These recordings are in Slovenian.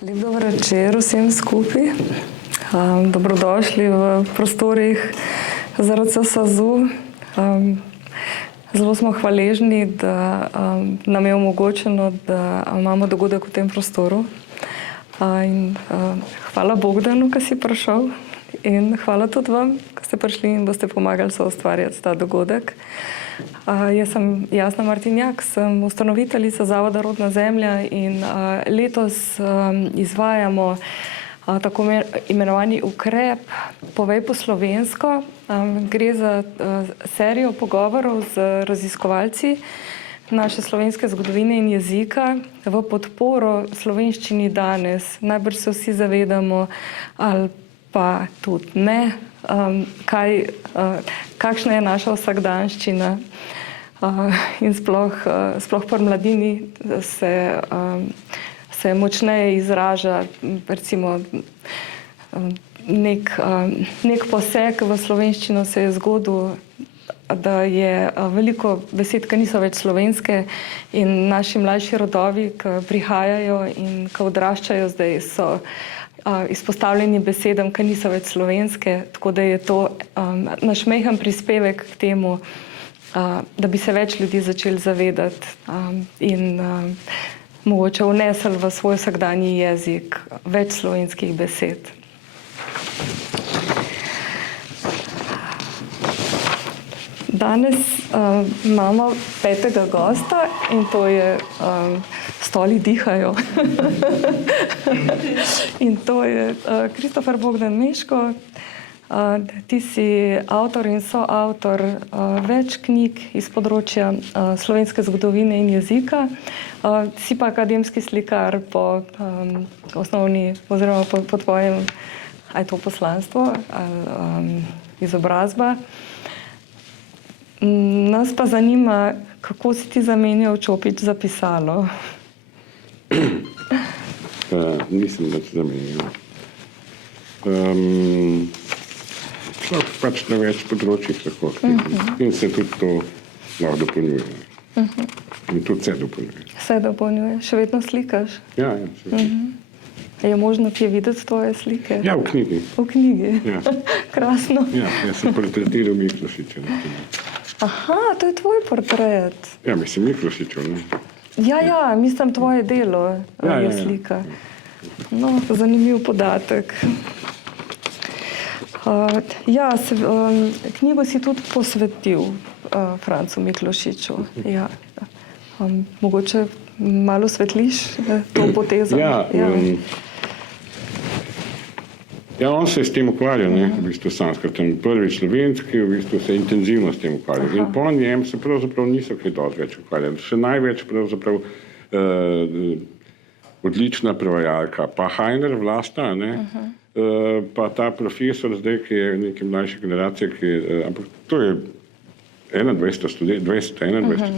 Lep dober večer vsem skupaj. Dobrodošli v prostorih ZRC SAZU. Zelo smo hvaležni, da nam je omogočeno, da imamo dogodek v tem prostoru. Hvala Bogdanu, ki si prišel, in hvala tudi vam, ki ste prišli in boste pomagali soustvarjati ta dogodek. Jaz sem Jasna Martinjak, sem ustanoviteljica Zavoda Rodna zemlja in letos izvajamo tako imenovani ukrep Povej po slovensko. Gre za serijo pogovorov z raziskovalci naše slovenske zgodovine in jezika v podporo slovenščini danes. Najbrž se vsi zavedamo, ali pa tudi ne, kakšna je naša vsakdanščina. In sploh pri mladini se močneje izraža, recimo nek poseg v slovenščino se je zgodil, da je veliko besed, ki niso več slovenske, in naši mlajši rodovi, ki prihajajo in ki odraščajo zdaj, so izpostavljeni besedam, ki niso več slovenske, tako da je to naš majhen prispevek k temu, da bi se več ljudi začeli zavedati in mogoče vnesli v svoj vsakdanji jezik več slovenskih besed. Danes imamo 5. gosta in to je Stoli dihajo. In to je Kristofer Bogdan Meško. Ti si avtor in soavtor več knjig iz področja slovenske zgodovine in jezika. Si pa akademski slikar po osnovni oziroma po tvojem, a je to poslanstvo ali izobrazba. Nas pa zanima, kako si ti zamenjal čopič za pisalo. Nisem več zamenjal. Pač na več področjih lahko. In se tudi to lahko dopolnjuje. In tudi se dopolnjuje. Se dopolnjuje. Še vedno slikaš? Ja, še vedno. Je možno ti je videti tvoje slike? Ja, v knjigi. V knjigi? Ja. Krasno. Ja, jaz sem portretiral Miklošiča. Aha, to je tvoj portret. Ja, mislim Miklošičev, ne? Ja, mislim tvoje delo je slika. No, zanimiv podatek. Knjigo si tudi posvetil Francu Miklošiču. Ja. Mogoče malo svetliš to potezo? Ja, on se je s tem ukvarjal, ne, v bistvu Sanskrtom. Prvi slovenski, v bistvu se intenzivno s tem ukvarjal. In po njem se pravzaprav niso kaj dosti več ukvarjali. Še največ pravzaprav odlična prevajalka, pa Hajner Vlasta, ne, pa ta profesor zdaj, ki je neke mlajše generacije, ampak to je 21.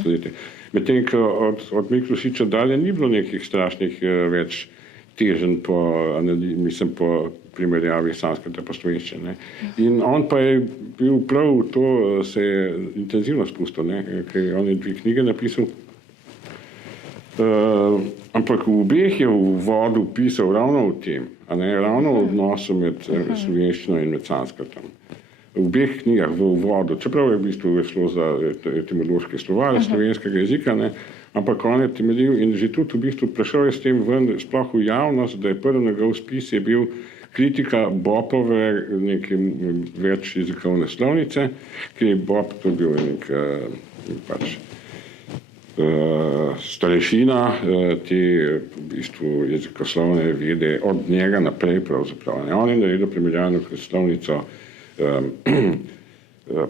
stoletje. Medtem, ko od Miklošiča dalje ni bilo nekih strašnih več teženj po primerjavi Sanskrta pa slovenščine. In on pa je bil prav to, se je intenzivno spustil, ker on je 2 knjige napisal. Ampak v obeh je v uvodu pisal ravno o tem, ravno o odnosu med slovenščino in med Sanskrtom. V obeh knjigah v uvodu, čeprav je v bistvu šlo za etimološki slovar slovenskega jezika, ampak on je temeljil in že tudi v bistvu prišel je s tem ven, sploh v javnost, da je prvi njegov spis je bil kritika Bopove neke več jezikovne slovnice, ki je Bop, to bil nek pač starešina te v bistvu jezikoslovne vede od njega naprej pravzaprav. On je naredil primerjalno slovnico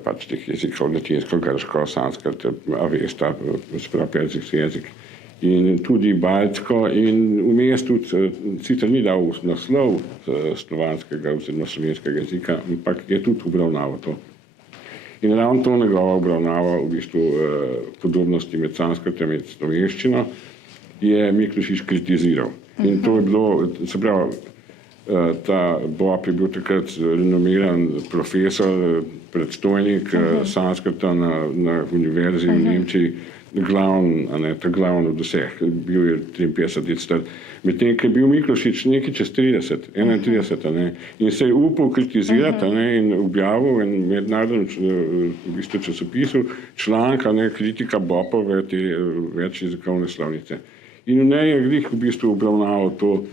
pač teh jezikov, latinsko, grško, sanskrt, avesta, sprav perzijski jezik in tudi baltsko in vmes tudi sicer ni dal naslov slovanskega oziroma slovenskega jezika, ampak je tudi obravnaval to. In ravno to njegova obravnava v bistvu podobnosti med Sanskrtom in slovenščino je Miklošič kritiziral. In to je bilo, se pravi, ta Bop je bil takrat renomiran profesor, predstojnik Sanskrta na univerzi v Nemčiji, glavni doseg, bil je 53 let star. Medtem, ko je bil Miklošič nekaj čez 30, 31, in se je upal kritizirati in objavil en mednarodnem v bistvu časopisu članek, kritika Bopove, te večjezikovne slovnice. In v njej je glih v bistvu obravnaval to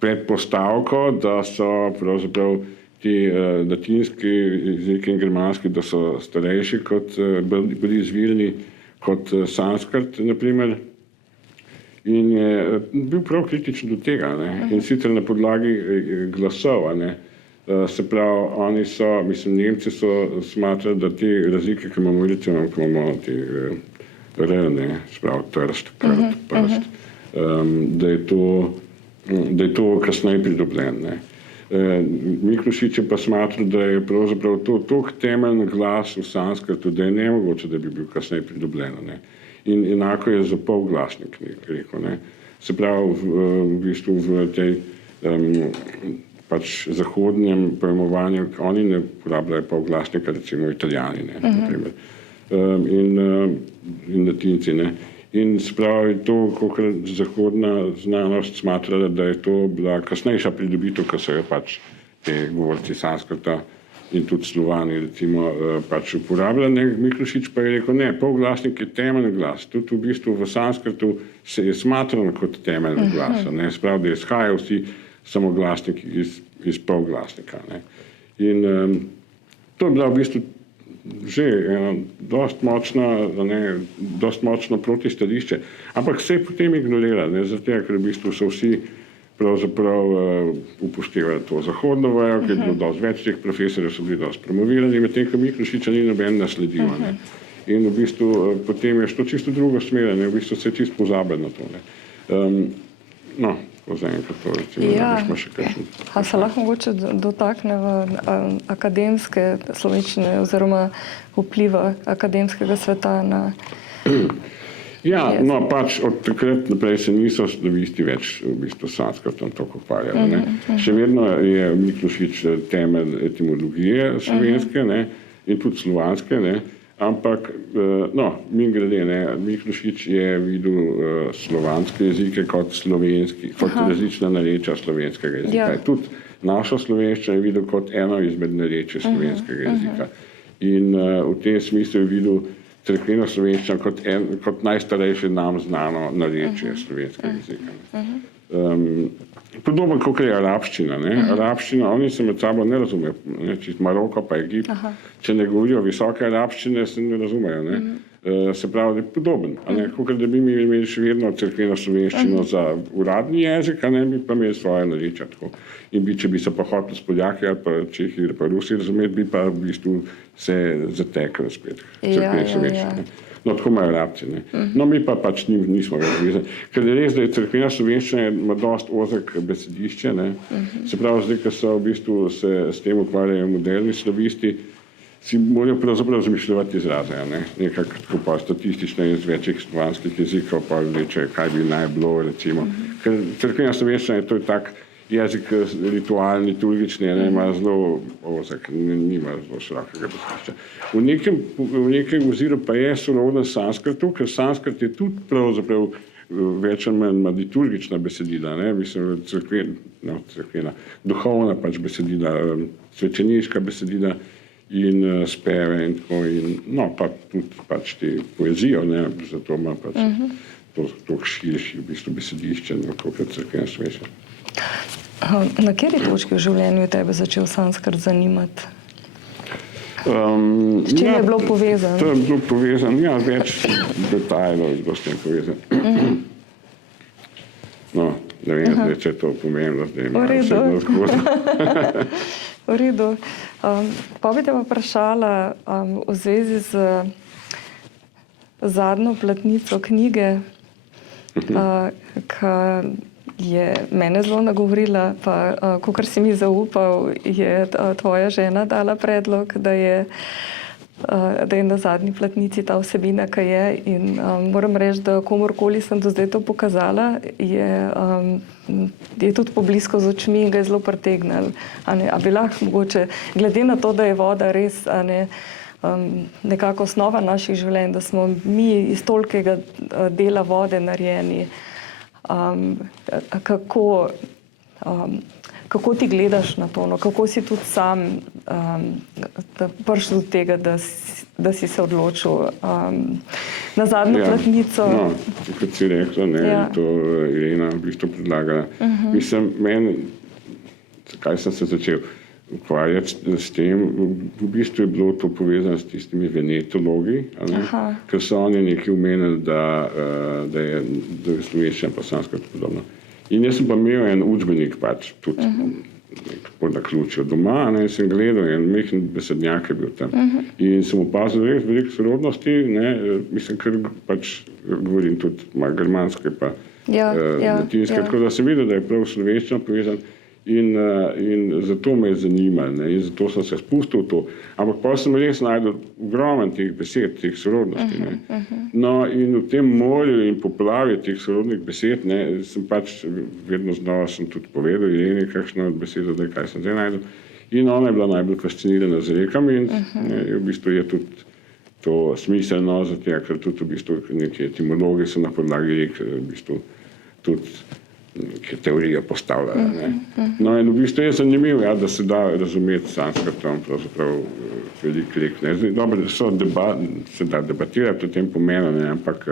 predpostavko, da so pravzaprav ti latinski jeziki in germanski, da so starejši kot bolj izvirni kot sanskrt, naprimer. In je bil prav kritičen do tega, in sicer na podlagi glasov, se pravi, oni so, Nemci so smatrali, da te razlike, ki imamo, recimo, ko imamo te se pravi, trst, krt, prst, da je to kasneje pridobljeno. Miklošič je pa smatral, da je pravzaprav to toliko temeljni glas v sanskrtu, da je nemogoče, da bi bil kasneje pridobljen. In enako je za polglasnik rekel. Se pravi, v bistvu v tej pač zahodnem pojmovanju, oni ne uporabljajo polglasnika, recimo Italijani, naprimer, in Latinci. In se pravi, to, kakor zahodna znanost smatrala, da je to bila kasnejša pridobitev, ko so jo pač te govorci sanskrta in tudi Slovani, recimo, pač uporabljali. Miklošič pa je rekel, ne, polglasnik je temeljni glas. Tudi v bistvu v sanskrtu se je smatran kot temeljni glas. Se pravi, da izhajajo vsi samoglasniki iz polglasnika. In to je bila v bistvu že dost močno protistališče, ampak se je potem ignoriralo, zaradi tega, ker v bistvu so vsi pravzaprav upoštevali to zahodno vejo, ker je bilo dosti več teh profesorjev, so bili dosti promovirani, medtem ko Miklošiča ni noben nasledil. In v bistvu potem je šlo čisto drugo smer, v bistvu se je čisto pozabil na to. No, zaenkrat to recimo, da smo še kakšen. A se lahko mogoče dotakne v akademske slovenščine oziroma vpliva akademskega sveta na... Ja, no, pač od takrat naprej se niso slavisti več v bistvu sanskrtom toliko ukvarjali. Še vedno je Miklošič temelj etimologije slovenske in tudi slovanske, ampak, no, mimogrede, Miklošič je videl slovanske jezike kot slovenski, kot različna narečja slovenskega jezika. Tudi našo slovenščino je videl kot eno izmed narečij slovenskega jezika. In v tem smislu je videl cerkveno slovenščino kot najstarejše nam znano narečje slovenskega jezika. Podobno kot je arabščina. Arabščina, oni se med sabo ne razumejo, čisto Maroko pa Egipt. Če ne govorijo visoke arabščine, se ne razumejo. Se pravi, da je podoben. Kot da bi mi imeli še vedno cerkveno slovenščino za uradni jezik, bi pa imeli svoje narečja. In če bi se pa hoteli s Poljaki ali pa Čehi ali pa Rusi razumeti, bi pa v bistvu se zatekli spet cerkveno slovenščino. No, tako imajo Arabci. No, mi pa pač nismo več vezani. Ker je res, da je cerkvena slovenščina ima dosti ozek besedišče. Se pravi, zdaj, ko so v bistvu se s tem ukvarjajo moderni slavisti, si morajo pravzaprav zmišljati izraze. Nekako tako pa statistično iz večjih slovanskih jezikov pa reče, kaj bi naj bilo, recimo. Ker cerkvena slovenščina je to tak jezik ritualni, liturgični, ima zelo ozek, nima zelo širokega besedišča. V nekem oziru pa je soroden sanskrtu, ker sanskrt je tudi pravzaprav več ali manj liturgična besedila, mislim, cerkvena, duhovna pač besedila, svečeniška besedila in speve in tako, no, pa tudi pač te poezijo, zato ima pač to širši v bistvu besedišče, kot cerkvena slovenščina. Na kateri točki v življenju je tebe začel sanskrt zanimati? S čim je bilo povezano? To je bilo povezano, več detajlov je bilo s tem povezano. No, ne vem, zdaj, če je to pomembno, zdaj ima vse skozi. V redu. Pa bi te vprašala v zvezi z zadnjo platnico knjige, ki je mene zelo nagovorila, pa kakor si mi zaupal, je tvoja žena dala predlog, da je na zadnji platnici ta vsebina, ki je. In moram reči, da komorkoli sem do zdaj to pokazala, je tudi poblisko z očmi in ga je zelo pritegnil. A bi lahko mogoče, glede na to, da je voda res nekako osnova naših življenj, da smo mi iz tolikega dela vode narejeni. Kako ti gledaš na to? No? Kako si tudi sam prišel do tega, da si se odločil na zadnjo platnico? No, kot si rekla, to Irena v bistvu predlagala. Mislim, zakaj sem se začel ukvarjati s tem, v bistvu je bilo to povezano s tistimi venetologi, ker so oni nekaj omenili, da je slovenščina pa sanskrit podobno. In jaz sem pa imel en učbenik pač tudi po naključju doma, in sem gledal, en majhen besednjak je bil tam. In sem opazil res veliko sorodnosti, mislim, ker pač govorim tudi malo germanske pa latinske, tako da sem videl, da je prav slovenščina povezan. In zato me je zanimalo, in zato sem se spustil v to. Ampak pa sem res najdel ogromen teh besed, teh sorodnosti. No, in v tem morju in poplavi teh sorodnih besed, sem pač vedno znova sem tudi povedal Ireni, kakšno od besedo, kaj sem zdaj najdel. In ona je bila najbolj fascinirana z rekami in v bistvu je tudi to smiselno, zato ker tudi v bistvu neki etimologi so na podlagi rek v bistvu tudi neke teorije postavljala. No in v bistvu je zanimivo, da se da razumeti sanskritom pravzaprav veliko rek. Dobro, se da debatirati o tem pomenu, ampak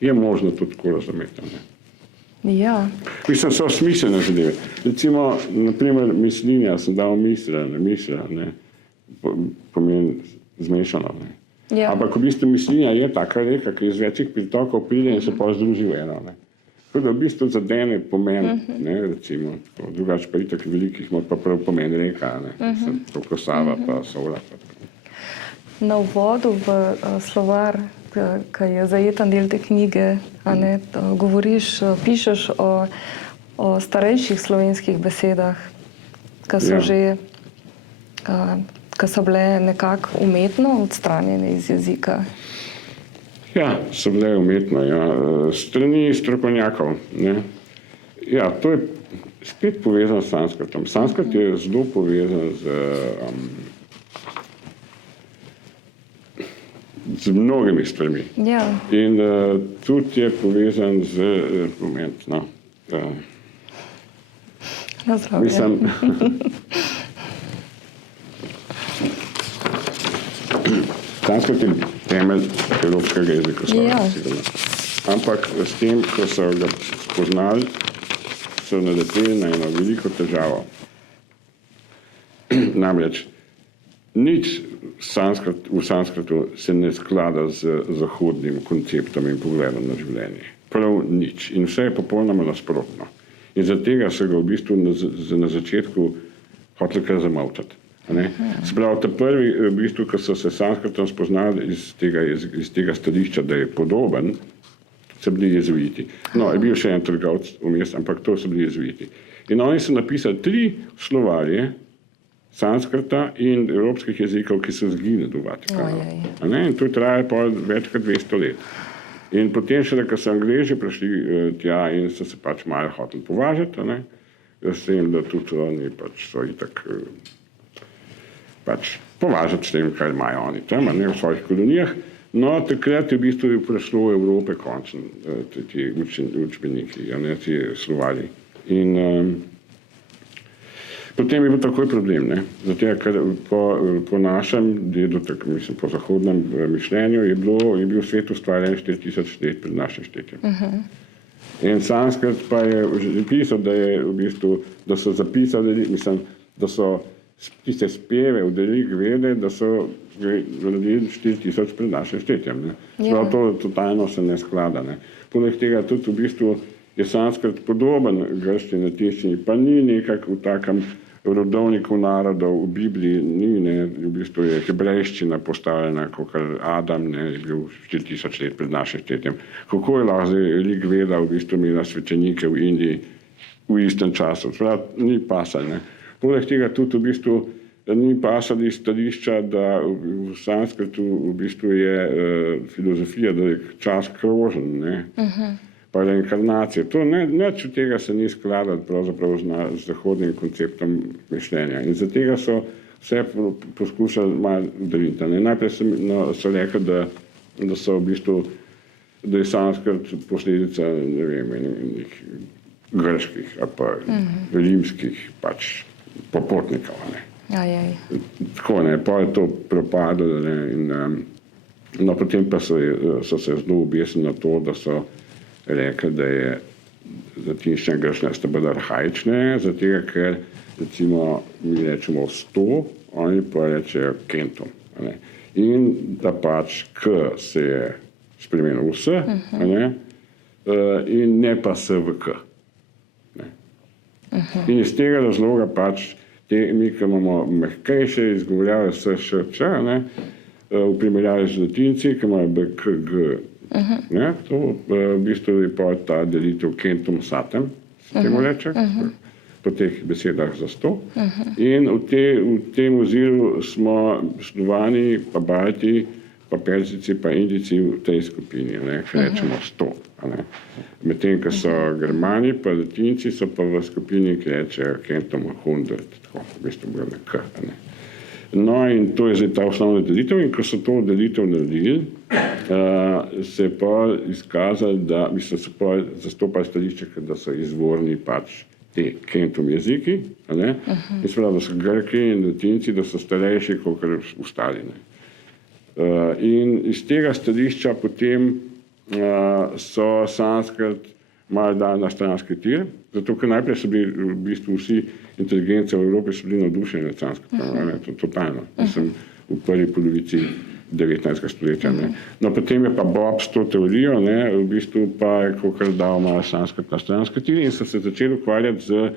je možno tudi tako razumeti. Ja. Mislim, so smiselne zadeve. Recimo, naprimer, mislinja, sem dal misla, pomeni zmešano. Ampak v bistvu mislinja je taka reka, ki iz večjih pritokov pride in se pa združi v eno. Tako da v bistvu zadene pomen, recimo, drugače pa itak velikih ima pa prav pomen reka, tako Sava pa Sola. Na uvodu v slovar, ki je zajeten del te knjige, govoriš, pišeš o starejših slovenskih besedah, ki so bile nekako umetno odstranjene iz jezika. Ja, so bile umetno, strani strokovnjakov. Ja, to je spet povezano s sanskritom. Sanskrit je zelo povezan z mnogimi stvarmi. Ja. In tudi je povezan z Na zdravje. Sanskrit je temelj evropskega jezika. Ampak s tem, ko so ga spoznali, so naleteli na eno veliko težavo. Namreč, nič v sanskritu se ne sklada z zahodnim konceptom in pogledom na življenje. Prav nič. In vse je popolnoma nasprotno. In zaradi tega so ga v bistvu na začetku hoteli kar zamolčati. Sprav, ta prvi, v bistvu, ko so se sanskritom spoznali iz tega stališča, da je podoben, so bili jezuiti. No, je bil še en trgovec vmes, ampak to so bili jezuiti. In oni so napisali 3 slovarje sanskrta in evropskih jezikov, ki so zginili v Vatikanu. In to je trajalo pa več kot 200 let. In potem še, ko so Angleži prišli tja in so se pač malo hoteli považati, s tem, da tudi oni pač so itak považati s tem, kaj imajo oni tam, v svojih kolonijah. No, takrat je v bistvu prišlo v Evrope končno ti učbeniki, ti slovarji. In potem je bil takoj problem, zato ker po našem dedu, mislim, po zahodnem mišljenju, je bil svet ustvarjen 4000 let pred našim štetjem. In sanskrit pa je zapisal, da so zapisali, mislim, da so tiste speve v delih vede, da so naredili 4000 pred našim štetjem. Sprav to totalno se ne sklada. Poleg tega tudi v bistvu je sanskrit podoben grščini, latinščini, pa ni nekako v takem rodovniku narodov v Bibliji, v bistvu je hebrejščina postavljena, kot Adam je bil 4000 let pred našim štetjem. Kako je lahko lik veda v bistvu imela svečenike v Indiji v istem času? Sprav, ni pasal. Poleg tega tudi v bistvu ni pasal iz stališča, da v sanskritu v bistvu je filozofija, da je čas krožen, pa reinkarnacija. To nič od tega se ni skladati pravzaprav z zahodnim konceptom mišljenja. In zaradi tega so vse poskušali malo deliti. Najprej so rekli, da so v bistvu, da je sanskrt posledica, ne vem, enih grških ali pa rimskih pač popotnikov. Tako, pa je to propadlo, no, potem pa so se zelo obesili na to, da so rekli, da je latinščina in grščina sta bolj arhaične, zato ker recimo mi rečemo 100, oni pa rečejo kentum. In da pač k se je spremenil vse, in ne pa s v k. In iz tega razloga pač mi, ki imamo mehkejše izgovorjave s š, č, v primerjavi z latinci, ki imajo b, k, g. To v bistvu je pa ta delitev kentum satem, se temu reče, po teh besedah za 100. In v tem oziru smo Slovani, pa Balti, pa Perzijci, pa Indijci v tej skupini, ki rečemo 100. Medtem, ko so Germani, pa Latinci so pa v skupini, ki rečejo kentum 100, tako v bistvu bolj na k. No, in to je zdaj ta osnovna delitev, in ko so to delitev naredili, se je pa izkazali, da se pa zastopali stališče, da so izvorni pač te kentum jeziki, in seveda, da so Grki in Latinci, da so starejši kot ostali. In iz tega stališča potem so sanskrt malo dali na stranski tir, zato ker najprej so bili v bistvu vsi inteligence v Evropi so bili navdušeni nad sanskrtom, totalno. Mislim, v prvi polovici 19. stoletja. No, potem je pa Bob s to teorijo, v bistvu pa je kakor dal malo sanskrt na stranski tir in so se začeli ukvarjati z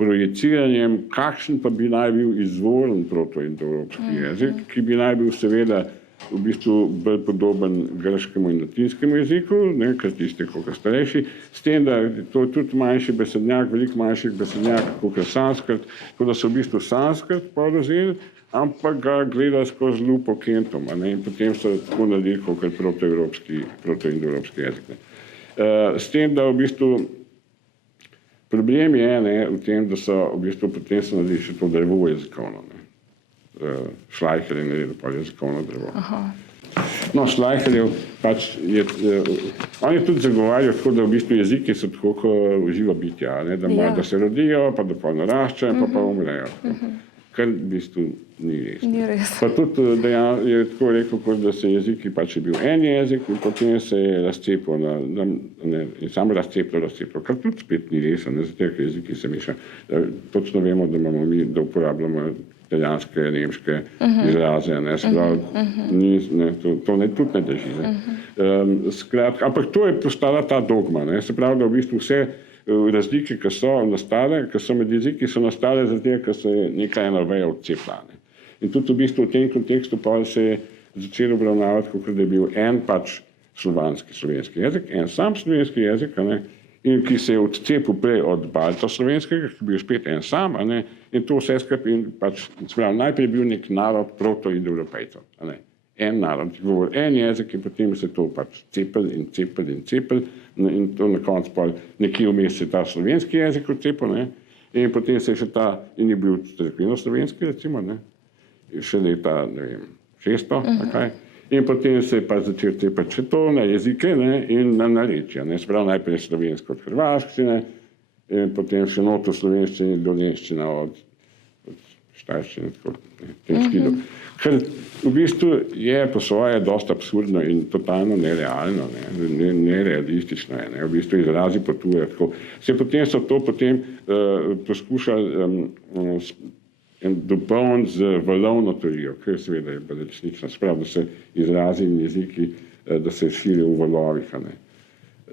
projiciranjem, kakšen pa bi naj bil izvoren protoindoevropski jezik, ki bi naj bil seveda v bistvu bolj podoben grškemu in latinskemu jeziku, ker tisti je koliko starejši, s tem, da to je tudi manjši besednjak, veliko manjših besednjak kot sanskrt, tako da so v bistvu sanskrt povzeli, ampak ga gledali skozi lupo kentum, in potem so tako naredili kot protoindoevropski jezik. S tem, da v bistvu problem je v tem, da so v bistvu potem so naredili še to drevo jezikovno. Šlajher je naredil pa jezikovno drevo. No, Šlajherjev pač je, on je tudi zagovarjal tako, da v bistvu jeziki so tako kot živa bitja, da se rodijo, pa da pa naraščajo, pa umrejo. Kar v bistvu ni res. Pa tudi je tako rekel, da se jeziki pač je bil en jezik in potem se je razcepil, in samo razcepil, kar tudi spet ni res, zato ker jeziki se mešajo. Točno vemo, da imamo mi, da uporabljamo italijanske, nemške izraze, to tudi ne drži. Ampak to je postala ta dogma, se pravi, da v bistvu vse razlike, ki so nastale, ki so med jeziki, so nastale zato, ker se je neka ena veja odcepila. In tudi v bistvu v tem kontekstu pa se je začelo obravnavati, kot da je bil en pač slovenski jezik, en sam slovenski jezik, in ki se je odcepil prej od baltoslovenskega, ki je bil spet en sam, in to vse skupaj in pač, najprej je bil nek narod protoindoevropejcev, en narod, ki govori en jezik in potem se to pač cepil in in to na koncu pa nekje vmes se ta slovenski jezik odcepil, in potem se je še ta, in je bil cerkveno-slovenski recimo, še leta, ne vem, 600, in potem se je pa začel cepati še to na jezike in na narečja. Se pravi, najprej slovensko od hrvaščine, in potem še noto slovenščine in dolenščina od štajerščine, tem skidu. Ker v bistvu je po svoje dosta absurdno in totalno nerealno, nerealistično je, v bistvu izrazi potujejo. Potem so to poskušali dopolniti z valovno teorijo, ker seveda je bolj resnična, sprav, da se izrazi in jeziki, da se širijo v valovih.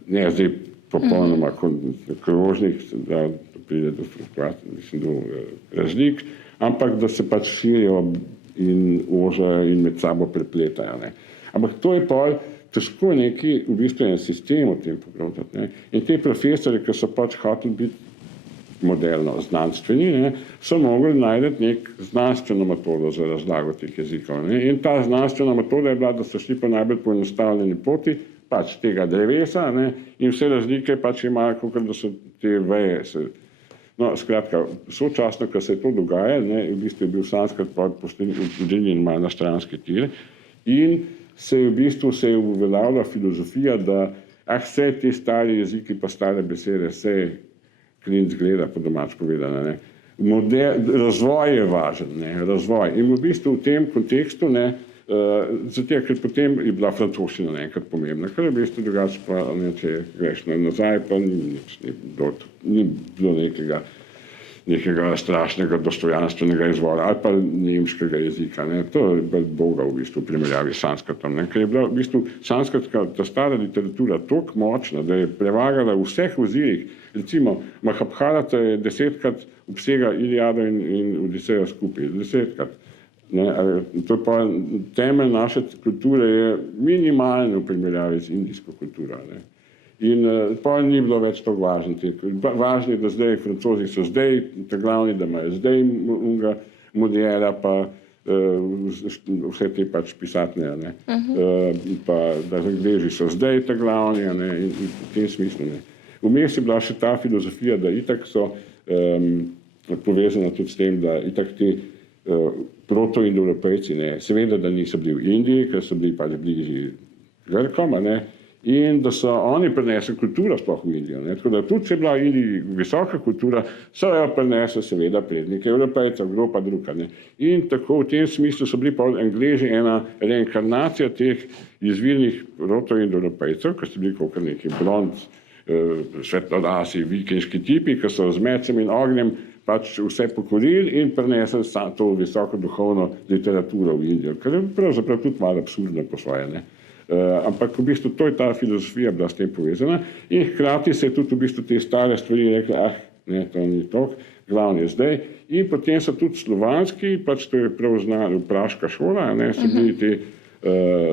Ne zdaj popolnoma krožnih, da pride do fluktuacij, mislim, do razlik, ampak da se pač širijo in ožajo in med sabo prepletajo. Ampak to je pa težko neki, v bistvu en sistem o tem pogledati. In te profesori, ki so pač hoteli biti modelno znanstveni, so mogli najti nek znanstveno metodo za razlago teh jezikov. In ta znanstvena metoda je bila, da so šli po najbolj poenostavljeni poti, pač tega drevesa, in vse razlike pač imajo, kot da so te veje, No, skratka, sočasno, ko se je to dogaja, ne, v bistvu je bil sanskrt podeljen malo na stranski tir in se je v bistvu uveljavila filozofija, da vse te stari jeziki pa stare besede, vse klinc gleda, po domač povedano, ne. Razvoj je važen, ne, razvoj. In v bistvu v tem kontekstu, ne, zato, ker potem je bila francoščina enkrat pomembna, ker je v bistvu drugače pa, ne, če greš nazaj, pa ni bilo nekega strašnega dostojanstvenega izvora ali pa nemškega jezika, ne. To je bila boga v bistvu v primerjavi s sanskrtom, ne, ker je bila v bistvu sanskrtka, ta stara literatura toliko močna, da je prevagala v vseh ozirih. Recimo, Mahabharata je 10-krat obsega Iliado in Odisejo skupaj, 10-krat. Ne, to je pa temelj naše kulture je minimalno v primerjavi z indijsko kulturo. Ne. In pa ni bilo več to važno. Važno je, da zdaj Francozi so zdaj glavni, da imajo zdaj modela, pa vse te pač pisatne, ne. Pa da Angleži so zdaj glavni, ne, in v tem smislu. Ne. Vmes je bila še ta filozofija, da itak so povezana tudi s tem, da itak ti proto-indoevropejci, ne, seveda, da niso bili v Indiji, ker so bili pač bližji Grkom, ne, in da so oni prinesli kulturo sploh v Indijo, ne, tako da tudi, če je bila v Indiji visoka kultura, so jo prinesli seveda prednike Evropejcev, kdo pa druga, ne. In tako v tem smislu so bili pa Angleži ena reinkarnacija teh izvirnih proto-indoevropejcev, ki so bili kakor neki blond, svetlolasi, vikinški tipi, ki so z mečem in ognjem pač vse pokorili in prinesli to visoko duhovno literaturo v Indijo, kar je pravzaprav tudi malo absurdno po svoje, ne. Ampak v bistvu to je ta filozofija bila s tem povezana in hkrati se je tudi v bistvu te stare stvari rekli, ne, to ni toliko, glavni je zdaj. In potem so tudi slovanski, pač to je prav znano, praška šola, ne, so bili ti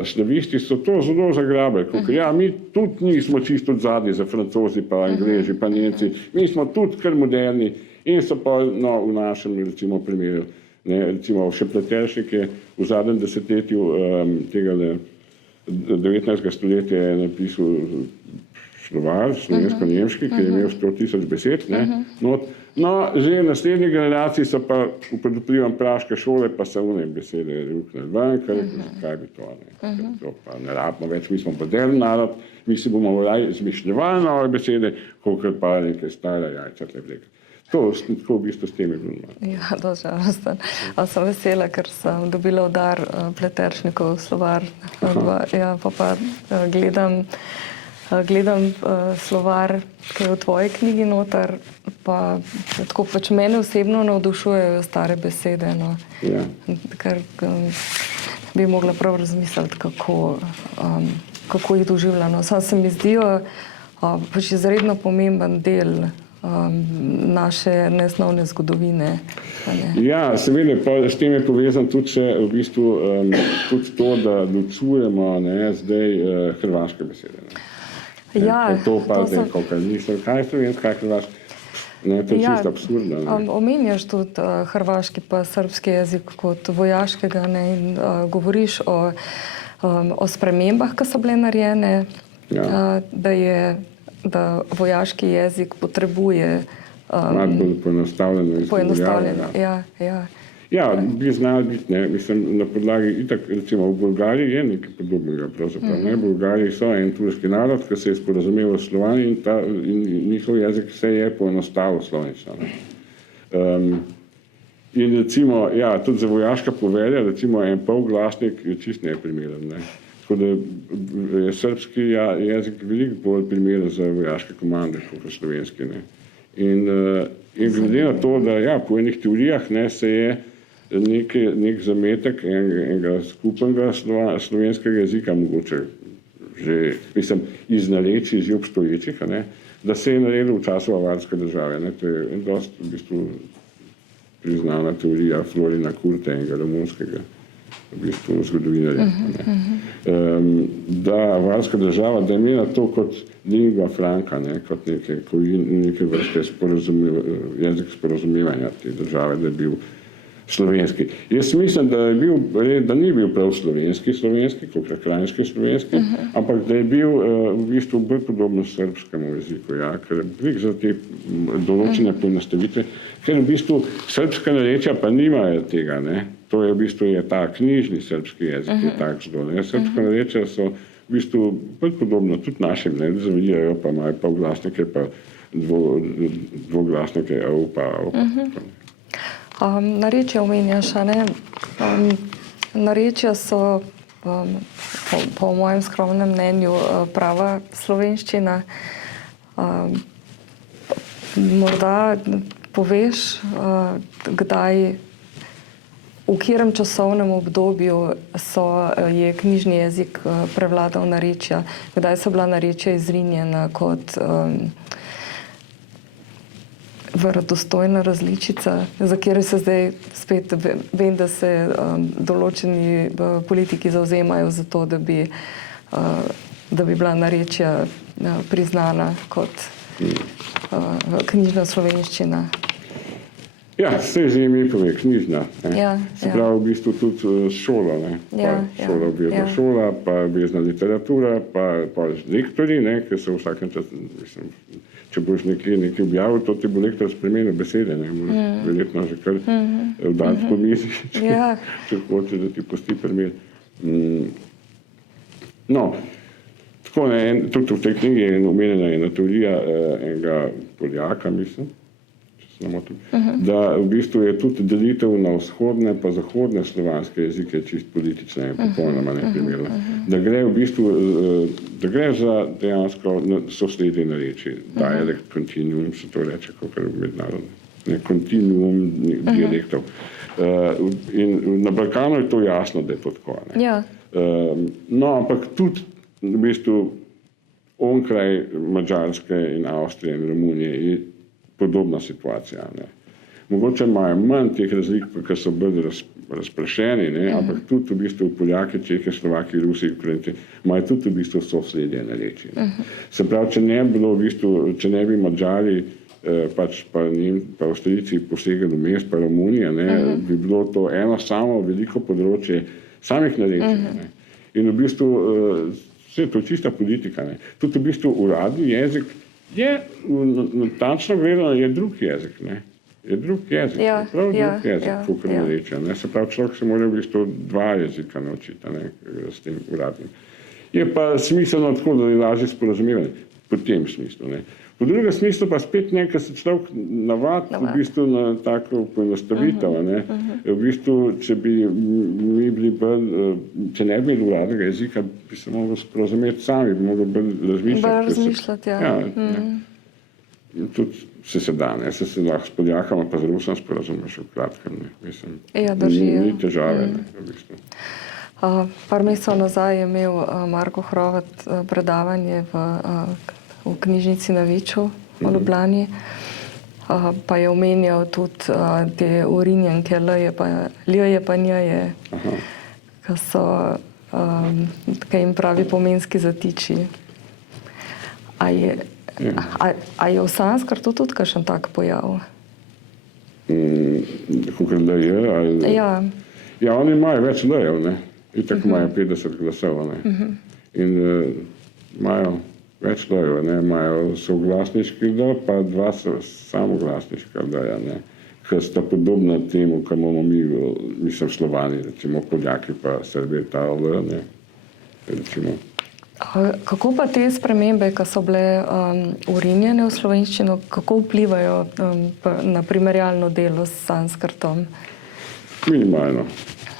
slavisti so to zelo zagrabili, ker ja, mi tudi nismo čisto zadnji za Francozi, pa Angleži, pa Nemci, mi smo tudi kar moderni in so pa no, v našem recimo primeru, ne, recimo še Pleteršek je v zadnjem desetletju tega 19. stoletja je napisal slovar, slovensko-nemški, ki je imel 100.000 besed, ne, no, že v naslednji generaciji so pa v vplivom praške šole pa se one besede ruknili ven, kaj bi to, ne, to pa ne rabimo več, mi smo moderni narod, mi si bomo izmišljevali nove besede, kolikor pa nekaj stare jajca tlebek. To tako v bistvu s tem je bilo. Ja, dosti žalosten. Sem vesela, ker sem dobila v dar Pleteršnikov slovar, ja, pa gledam slovar, ki je v tvoji knjigi noter, pa tako pač mene osebno navdušujejo stare besede, no. Ja. Ker bi mogla prav razmisliti, kako jih doživljam. No. Samo se mi zdijo pač izredno pomemben del naše nesnovne zgodovine. Ja, seveda, pa s tem je povezan tudi v bistvu tudi to, da ločujemo, ne, zdaj hrvaške besede. Ne. Ja, to pa zdaj, kolikor nisem, kaj je slovensko, kaj je hrvaško, ne, to je čisto absurdno. Omenjaš tudi hrvaški pa srbski jezik kot vojaškega, ne, in govoriš o spremembah, ki so bile narejene, da vojaški jezik potrebuje poenostavljeno izgovorjavo. Ja, bi znali biti, ne, mislim, na podlagi, itak, recimo v Bolgariji je nekaj podobnega pravzaprav, ne, Bolgariji so en turški narod, ki se je sporazumeval s Slovani in njihov jezik se je poenostavil slovenčno, ne. In recimo, ja, tudi za vojaška povelja, recimo en polglasnik je čist neprimeren, ne. Tako da je srbski jezik veliko bolj primeren za vojaške komande kot slovenski, ne. In glede na to, da ja, po enih teorijah, ne, se je nek zametek enega skupnega slovenskega jezika, mogoče že, mislim, iz narečij, že obstoječih, ne, da se je naredil v času avarske države, ne. To je dosti v bistvu priznana teorija Florina Kurta, enega romunskega v bistvu zgodovinarja. Da avarska država, da je imela to kot lingua franca, ne, kot neke vrste jezik sporazumevanja te države, da je bil slovenski. Jaz mislim, da ni bil prav slovenski, kot krajinski slovenski, ampak da je bil v bistvu bolj podobno srpskemu jeziku, ja, ker veliko za te določene poenostavitve, ker v bistvu srpska narečja pa nimajo tega, ne. To je v bistvu ta knjižni srpski jezik, je tak zelo, ne. Srpska narečja so v bistvu bolj podobno tudi našim, ne, zavijajo pa imajo pa oglasnike, pa dvoglasnike, pa. Narečja omenjaš, a ne? Narečja so po mojem skromnem mnenju prava slovenščina. Morda poveš, kdaj, v katerem časovnem obdobju je knjižni jezik prevladal narečja, kdaj so bila narečja izrinjena kot verodostojna različica, za katero se zdaj spet vem, da se določeni politiki zavzemajo za to, da bi bila narečja priznana kot knjižna slovenščina. Ja, vse že ime pove, knjižna. Ja, se pravi v bistvu tudi šola, ne. Šola, obvezna šola, pa obvezna literatura, pa lektorji, ne, ker so v vsakem času, mislim, če boš nekaj objavil, to ti bo lektor spremenil besede, ne, moraš verjetno že kar vdati po mizi, če hoče, da ti pusti primer. No, tako ne, tudi v tej knjigi je omenjena ena teorija enega Poljaka, mislim, da v bistvu je tudi delitev na vzhodne pa zahodne slovanske jezike čist politične in popolnoma neprimerna. Da gre v bistvu, da gre za dejansko sosledje narečij, dialect continuum se to reče, kakor mednarodno, ne, continuum dialektov. In na Balkanu je to jasno, da je to tako, ne. No, ampak tudi v bistvu onkraj Madžarske in Avstrije in Romunije je podobna situacija, ne. Mogoče imajo manj teh razlik, ker so bolj razprašeni, ne, ampak tudi v bistvu Poljaki, Čehi, Slovaki, Rusi, Ukrajinci imajo tudi v bistvu sosledje narečij. Se pravi, če ne bi Madžari pač pa Avstrijci posegali vmes, pa Romunija, ne, bi bilo to eno samo veliko področje samih narečij, ne. In v bistvu vse to čista politika, ne. Tudi v bistvu uradni jezik je, natančno gledano, je drug jezik, ne. Je drug jezik, prav drug jezik, kakor narečja, ne. Se pravi, človek se mora v bistvu dva jezika naučiti, ne, s tem uradnim. Je pa smiselno tako, da je lažje sporazumevanje, po tem smislu, ne. Po drugem smislu pa spet nekaj se človek navadi v bistvu na tako poenostavitev, ne. V bistvu, če bi mi bili bolj, če ne bi imeli uradnega jezika, bi se mogli sporazumeti sami, bi mogli bolj razmišljati. Bolj razmišljati, ja. In tudi se da, ne, se lahko s Poljakama pa z Rusom sporazumeš v kratkem, ne, mislim. Ja, držijo. Ni težave, ne, v bistvu. Par mesecev nazaj je imel Marko Hrovat predavanje v knjižnici na Viču v Ljubljani, pa je omenjal tudi te urinjenke, lje pa njeje, ki so, kaj jim pravi pomenski zatiči. A je v sanskrtu tudi kakšen tak pojav? Kakor lje, ali? Ja, oni imajo več ljev, ne. Itak imajo 50 glasov, ne. In imajo več ljev, ne, imajo soglasniški L, pa dva samoglasniška L-ja, ne, ki sta podobna temu, kar imamo mi, mislim, Slovani, recimo Poljaki pa Srbi, ta L, ne, recimo. Kako pa te spremembe, ki so bile vrinjene v slovenščino, kako vplivajo na primerjalno delo s sanskrtom?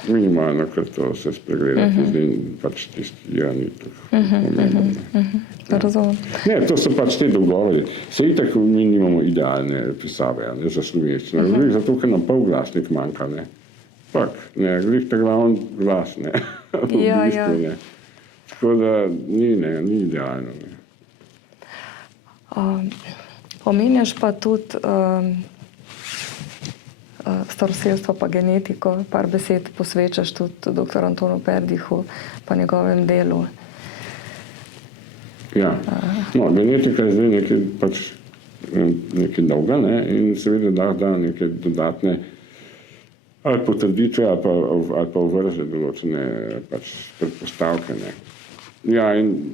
Minimalno, ker to se spregledati, zdaj pač tisti, ni tako pomembno. Razumem. Ne, to so pač te dogovori. Se itak mi nimamo idealne pisave, ne, za slovenščino. Zato, ker nam polglasnik manjka, ne. Pak, ne, glih ta glavni glas, ne. V bistvu, ne. Tako da ni idealno, ne. Omenjaš pa tudi staroselstvo pa genetiko, par besed posvečaš tudi dr. Antonu Perdihu pa njegovem delu. Ja, no, genetika je zdaj nekaj nekaj dolga, ne, in seveda da neke dodatne ali potrditve, ali pa uvrže določene pač predpostavke. Ne. Ja, in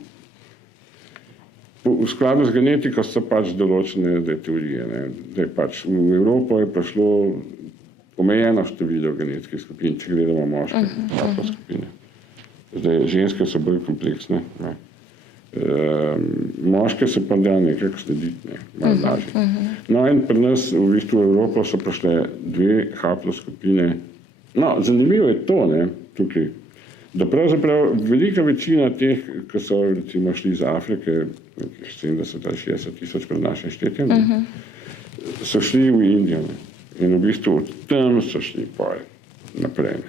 v skladu z genetiko so pač določene teorije. Ne. Zdaj pač v Evropo je prišlo omejeno število genetskih skupin, če gledamo moške skupine. Zdaj, ženske so bolj kompleksne. Ne. Moške se pa da nekako slediti, ne, malo lažje. No in pri nas v bistvu v Evropo so prišle 2 haploskupine. No, zanimivo je to, ne, tukaj, da pravzaprav velika večina teh, ki so recimo šli iz Afrike, 70 ali 60 tisoč pred našim štetjem, so šli v Indijo. Ne. In v bistvu od tam so šli naprej.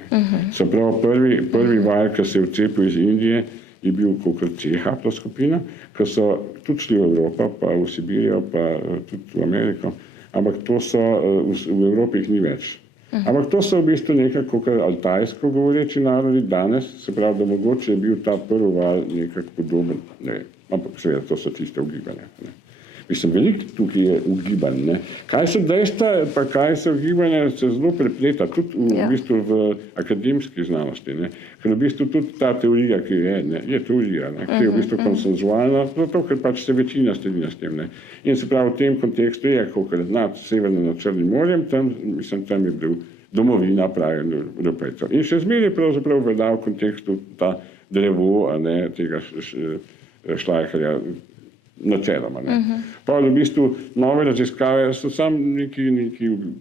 Se pravi, prvi val, ki se je vcepil iz Indije, je bil kakor C haploskupina, ki so tudi šli v Evropo, pa v Sibirijo, pa tudi v Ameriko, ampak to so, v Evropi jih ni več. Ampak to so v bistvu nekako kakor altajsko govoreči narodi danes, se pravi, da mogoče je bil ta prvi val nekako podoben, ne, ampak seveda to so tiste ugibanja. Ne. Mislim, veliko tukaj je ugibanj. Ne. Kaj so dejstva, pa kaj so ugibanja, se zelo prepleta, tudi v bistvu v akademski znanosti. Ne. Ker v bistvu tudi ta teorija, ki je teorija, ne, ki je v bistvu konsenzualna, zato ker pač se večina strinja s tem. Ne. In se pravi, v tem kontekstu je, kakor nad severnim nad Črnim morjem, tam je bil domovina pravi Evropejcev. In še zmeraj pravzaprav velja v kontekstu ta drevo, a ne, tega Šlajharja, načeloma. Pa v bistvu nove raziskave so samo neki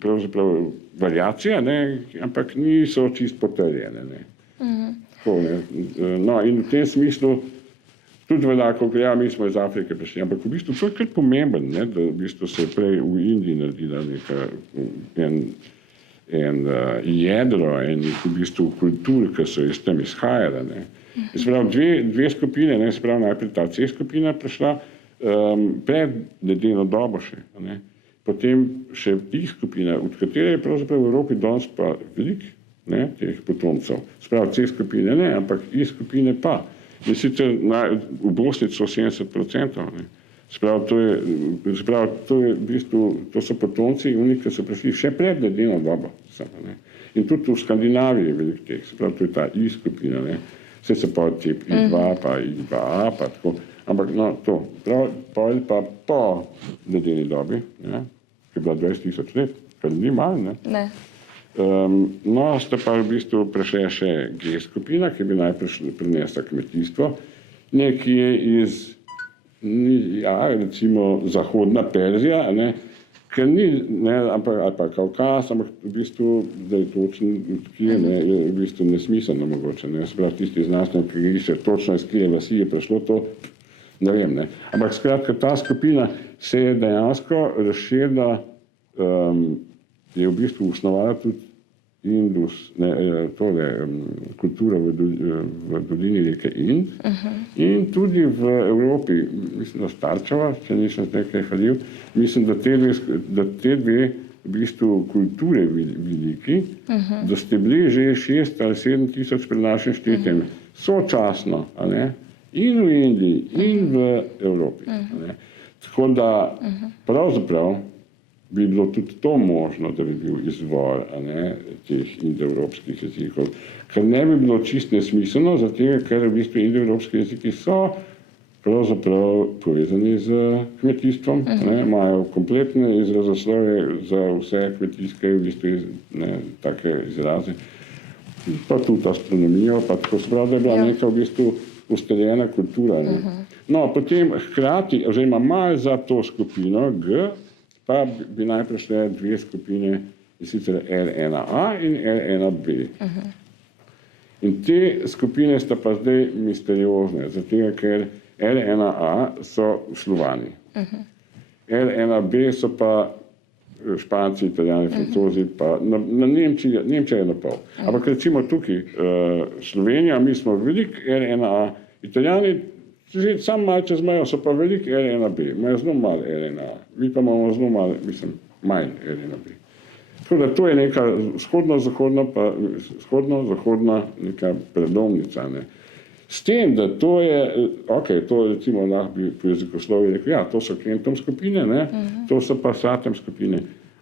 pravzaprav variacije, ne, ampak niso čist potrjene. Ne. Tako, ne. No, in v tem smislu tudi velja, kako mi smo iz Afrike prišli, ampak v bistvu to je kar pomemben, ne, da v bistvu se je prej v Indiji naredila en jedro enih v bistvu kultur, ki so iz tam izhajale. Ne. Se pravi, dve skupine, ne, se pravi, najprej ta C skupina prišla pred ledeno dobo še. Ne. Potem še I skupina, od katere je pravzaprav v Evropi danes pa veliko, ne, teh potomcev. Se pravi, C skupine ne, ampak I skupine pa. In sicer v Bosni so 70%. Ne. Se pravi, to je v bistvu, to so potomci, ki so prišli še pred ledeno dobo. Ne. In tudi v Skandinaviji je veliko teh, se pravi, to je ta I skupina. Ne. Vse se pa cep I2, pa I2A, pa tako. Ampak no, to, prav pa po ledeni dobi, ne, ki je bila 20 tisoč let, kar ni malo, ne. No, sta pa v bistvu prišla še G skupina, ki bi najprej prinesla kmetijstvo, nekje iz, recimo, zahodna Perzija, ne, ker ni, ne, ali pa Kavkaz, ampak v bistvu, da je točno kje, ne, je v bistvu nesmiselno mogoče, ne, se pravi, tisti znanstveniki, ki se točno iz kje vasi je prišlo to, ne vem, ne. Ampak skratka, ta skupina se je dejansko razširila, je v bistvu osnovala tudi kultura v dolini reke Ind in tudi v Evropi, mislim, da Starčeva, če nisem zdaj kaj halil, mislim, da te dve v bistvu kulture veliki, da ste bili že 6 ali 7 tisoč pred našim štetjem, sočasno, a ne, in v Indiji, in v Evropi. Ne. Tako da pravzaprav bi bilo tudi to možno, da bi bil izvor, a ne, teh indoevropskih jezikov, ker ne bi bilo čist nesmiselno, zato ker v bistvu indoevropski jeziki so pravzaprav povezani z kmetijstvom, ne, imajo kompletne izrazoslove za vse kmetijske v bistvu, ne, take izraze, pa tudi astronomijo, pa tako se pravi, da je bila neka v bistvu ustaljena kultura. Ne. No, potem hkrati, oziroma malo za to skupino G, pa bi najprej šle dve skupine, in sicer L1A in L1B. In te skupine sta pa zdaj misteriozne, zato ker L1A so Slovani. L1B so pa Španci, Italijani, Francozi, pa na Nemčija je na pol. Ampak recimo tukaj Slovenija, mi smo veliko L1A, Italijani, samo malo čez mejo so pa veliko L1B, imajo zelo malo L1A, mi pa imamo zelo malo, mislim, manj L1B. Tako da to je neka vzhodno-zahodna neka predomnica. Ne. S tem, da to je, to recimo lahko bi po jezikoslovju rekel, ja, to so Kentom skupine, ne, to so pa Satem skupine,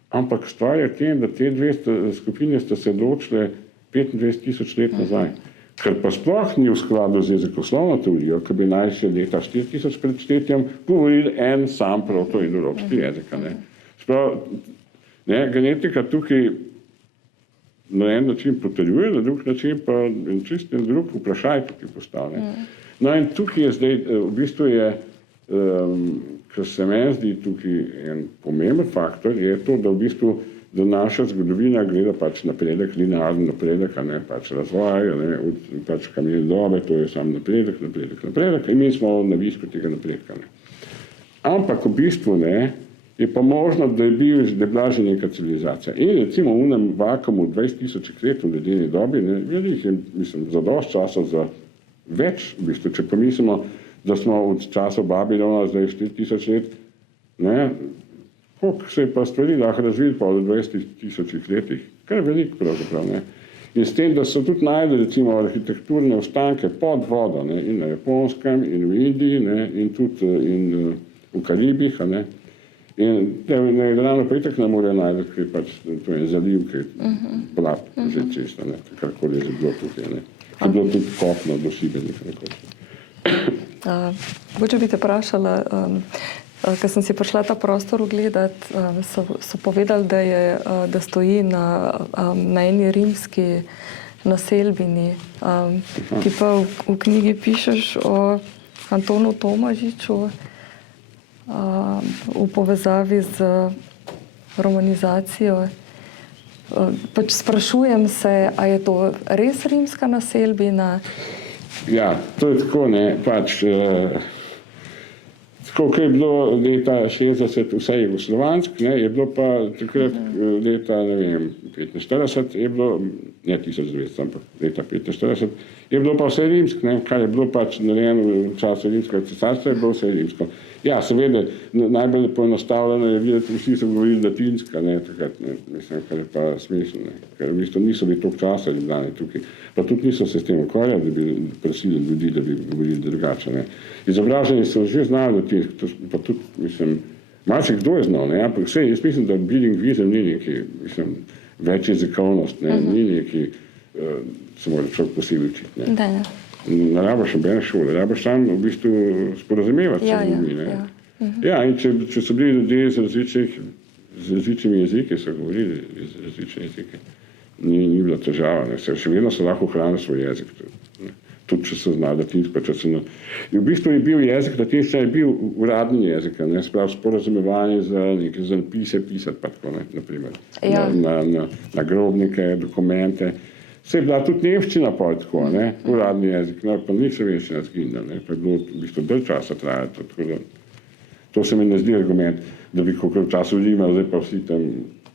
Ampak stvar je v tem, da te dve skupine sta se odločile 25 000 let nazaj. Ker pa sploh ni v skladu z jezikoslovno teorijo, ki bi naj še leta 4000 pred štetjem govorili en sam protoindoevropski jezik. Sprav, genetika tukaj na en način potrjuje, na drug način pa čisto drug vprašaj tukaj postavlja. No in tukaj je zdaj, v bistvu je, kar se meni zdi tukaj en pomemben faktor, je to, da v bistvu da naša zgodovina gleda pač napredek, linearni napredek, a ne pač razvoj, pač kamil dobe, to je sam napredek, in mi smo na visku tega napredka. Ampak v bistvu je pa možno, da je bila že neka civilizacija. In recimo v unem vakumu 20 000 let v ledeni dobi, je, mislim, za dosti časa, za več, v bistvu, če pomislimo, da smo od časov Babilona zdaj 4000 let, koliko se je pa stvari lahko razvili pa v 20 000 letih, kar je veliko pravzaprav. In s tem, da so tudi najdli recimo arhitekturne ostanke pod vodo, in na Japonskem, in v Indiji, in tudi v Karibih, in ravno pritek ne more najti, ker pač to je zaliv, ker je blat že čisto, karkoli je že bilo tukaj, je bilo tudi kopno do Sibenih nekoč. Mogoče bi te vprašala, ker sem si prišla ta prostor ogledati, so povedali, da stoji na eni rimski naselbini. Ti pa v knjigi pišeš o Antonu Tomažiču v povezavi z romanizacijo. Pač sprašujem se, a je to res rimska naselbina? Ja, to je tako, pač tako, ko je bilo leta 60 vse jugoslovansk, je bilo pa takrat leta, 45 je bilo, ne 1900, ampak leta 45, je bilo pa vse rimsk, kar je bilo pač narejeno v času rimskega cesarstva, je bilo vse rimsko. Ja, seveda, najbolj poenostavljeno je videti, vsi so govorili latinska, takrat, mislim, kar je pa smešno, ker v bistvu niso bili toliko časa ljubljani tukaj, pa tudi niso se s tem ukvarjali, da bi prosili ljudi, da bi govorili drugače. Izobraženi so že znali latinsko, pa tudi, mislim, marsikdo je znal, ampak vse, jaz mislim, da bilingvizem ni neki, mislim, več jezikovnost, ni neki, se mora človek posebej učiti. Ne rabiš nobene šole, rabiš sam v bistvu sporazumevati se z ljudmi. Ja, in če so bili ljudje z različnimi jeziki, so govorili z različne jezike, ni bila težava, še vedno so lahko ohranili svoj jezik, tudi če so znali latinsko, če so in v bistvu je bil jezik, latinščina je bil uradni jezik, sprav sporazumevanje za neke zapise pisati, pa tako, naprimer, na grobnike, dokumente. Se je bila tudi nemščina pa tako, uradni jezik, pa ni slovenščina zginila, pa je bilo v bistvu dalj časa trajati, tako da to se mi ne zdi argument, da bi kakor v času Rima, zdaj pa vsi tam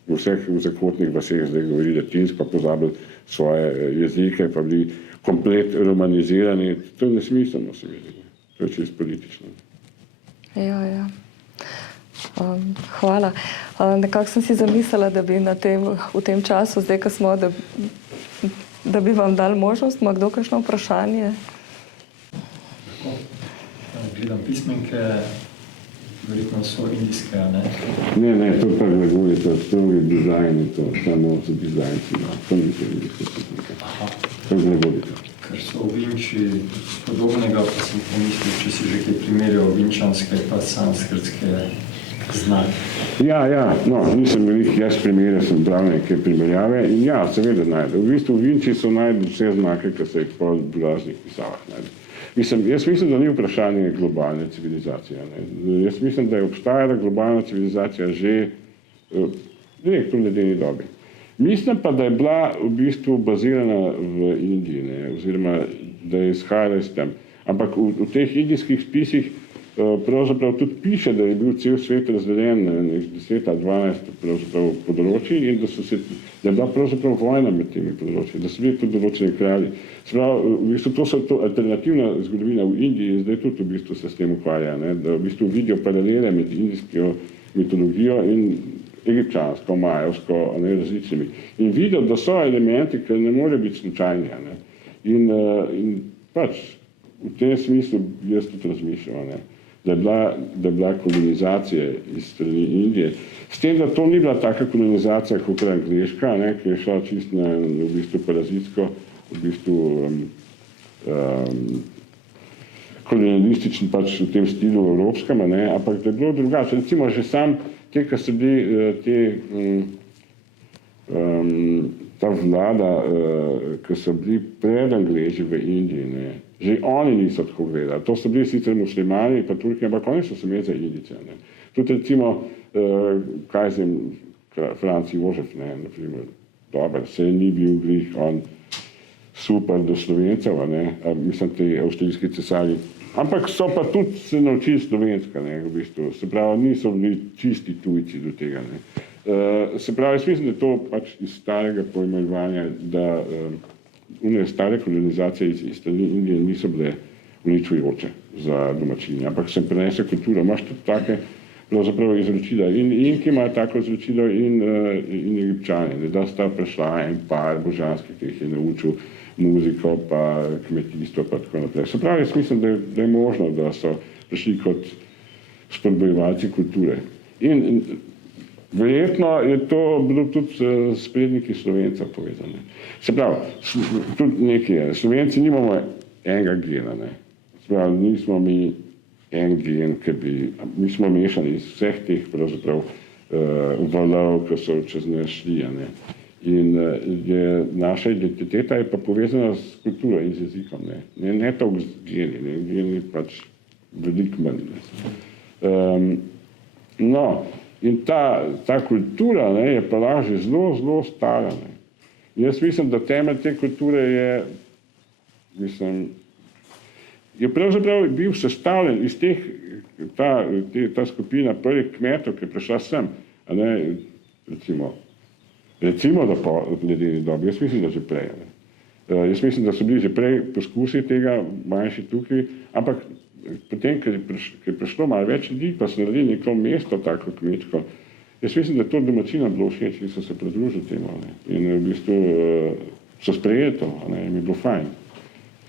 v vseh zakotnih vaseh zdaj govorili latinsko, pa pozabili svoje jezike, pa bili komplet romanizirani, to je nesmiselno, se mi zdi, to je čisto politično. Ja. Hvala. Nekako sem si zamislila, da bi v tem času, zdaj, ko smo, da bi vam dali možnost, ima kdo kakšno vprašanje? Gledam pismenke, verjetno so indijske, ne? Ne, to pa ne govori, to je dizajn, to samo so dizajnci, to niso indijske pismenke. To ne govori. Ker so v Vinči podobnega, pa sem pomislil, če si že kaj primerjal vinčanske pa sanskrtske znake. Ja, nisem veliko, jaz primerjal, sem bral neke primerjave in ja, seveda najde. V bistvu v Vinči so najdli vse znake, ki se jih po raznih pisavah najde. Jaz mislim, da ni vprašanje globalne civilizacije. Jaz mislim, da je obstajala globalna civilizacija že direktno v ledeni dobi. Mislim pa, da je bila v bistvu bazirana v Indiji, oziroma da je izhajala iz tam. Ampak v teh indijskih spisih pravzaprav tudi piše, da je bil cel svet razdeljen na 10-12 področji in da je bila pravzaprav vojna med temi področji, da so bili tudi določeni kralji. V bistvu to so alternativna zgodovina v Indiji in zdaj tudi v bistvu se s tem ukvarja, da v bistvu vidijo paralele med indijsko mitologijo in egipčansko, majevsko, različnimi. In vidijo, da so elementi, ki ne more biti slučajni. In pač v tem smislu jaz tudi razmišljam. da je bila kolonizacija iz strani Indije. S tem, da to ni bila taka kolonizacija kot angleška, ne, ki je šla čisto na v bistvu parazitsko, v bistvu kolonialističen pač v tem stilu evropskem, ne, ampak da je bilo drugače. Recimo že sam te, ki so bili ta vlada, ki so bili pred Angleži v Indiji, ne, že oni niso tako gledali. To so bili sicer muslimani, pa Turki, ampak oni so se imeli za Indice. Ne. Tudi recimo, kaj z Franc Jožef, ne, naprimer, dober, se ni bil glih, on super do Slovencev, ne, mislim, te avstrijski cesarji. Ampak so pa tudi se naučili slovenska, ne, v bistvu. Se pravi, niso bili čisti tujci do tega. Ne. Se pravi, jaz mislim, da je to pač iz starega pojmovanja, da stare kolonizacije iz strani Indije niso bile uničujoče za domačine, ampak se prenese kultura. Imaš tudi take pravzaprav izročila in ki imajo tako izročilo in Egipčani, da sta prišla en par božanskih, ki jih je naučil muziko, pa kmetijstvo, pa tako naprej. Se pravi, jaz mislim, da je možno, da so prišli kot spodbojevalci kulture. In verjetno je to bilo tudi s predniki Slovenca povezane. Se pravi, tudi nekaj, Slovenci nimamo enega gena, ne. Se pravi, nismo mi en gen, mi smo mešani iz vseh teh pravzaprav valov, ki so čez nas šli, ne. In naša identiteta je pa povezana s kulturo in z jezikom, ne. Ne toliko z geni, ne. Geni pač veliko manj, ne. No, in ta kultura, ne, je pa lahko zelo, zelo stara, ne. Jaz mislim, da temelj te kulture je pravzaprav bil sestavljen iz teh, ta skupina prvih kmetov, ki je prišla sem, a ne, recimo da po ledeni dobi, jaz mislim, da že prej. Jaz mislim, da so bili že prej poskusi tega, manjši tukaj, ampak potem, ker je prišlo malo več ljudi, pa so naredili neko mesto tako kmetsko, jaz mislim, da to domačinam bilo všeč in so se pridružili temu, ne. In v bistvu so sprejeli to, ne, in je bilo fajn.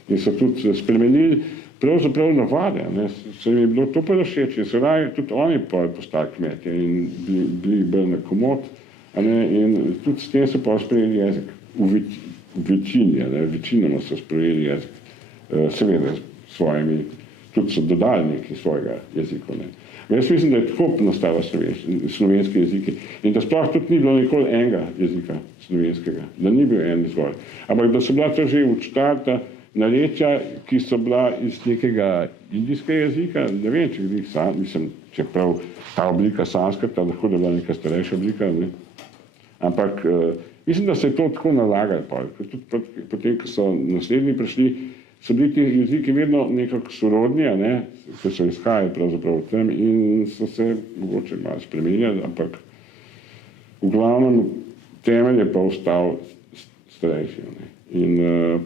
In so tudi spremenili pravzaprav navade, ne, se jim je bilo to pa všeč in so raje tudi oni postali kmetje in bili bolj na komod, ne, in tudi s tem so pa sprejeli jezik. V večini, ne, večinoma so sprejeli jezik, seveda s svojimi, tudi so dodali nekaj svojega jezika, ne. Jaz mislim, da je tako nastala slovenski jeziki in da sploh tudi ni bilo nikoli enega jezika slovenskega, da ni bil en izvor. Ampak da so bila to že od štarta narečja, ki so bila iz nekega indijskega jezika, ne vem, če glih sam, mislim, čeprav ta oblika sanskrta, lahko da bila neka starejša oblika, ne. Ampak mislim, da se je to tako nalagalo, tudi potem, ko so naslednji prišli, so bili ti jeziki vedno nekako sorodni, ne, ki so izhajali pravzaprav v tem in so se mogoče malo spremenjali, ampak v glavnem temelj je pa ostal starejši, ne. In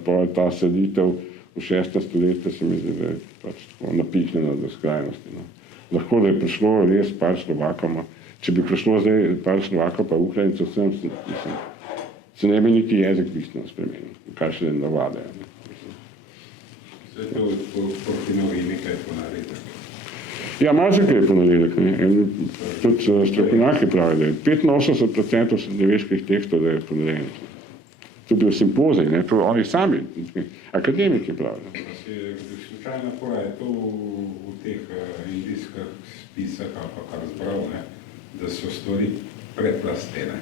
pa ta selitev v 6. stoletju se mi zdi, da je pač tako napihnjena do skrajnosti. No. Lahko, da je prišlo res par Slovakov, če bi prišlo zdaj par Slovakov pa Ukrajincev sem, se ne bi niti jezik bistveno spremenil, kaj še navade. Ne. Zdaj to Portinovi nekaj ponaredek. Ja, malo se kaj je ponaredek. Tudi strokovnjaki pravijo, da je 85% srednjeveških tekstov, da je ponaredek. To je bil simpozij, ne, to oni sami, akademiki pravijo. Pa si slučajno pora je to v teh indijskih spisah ali pa kar zbral, ne, da so stvari preplastene.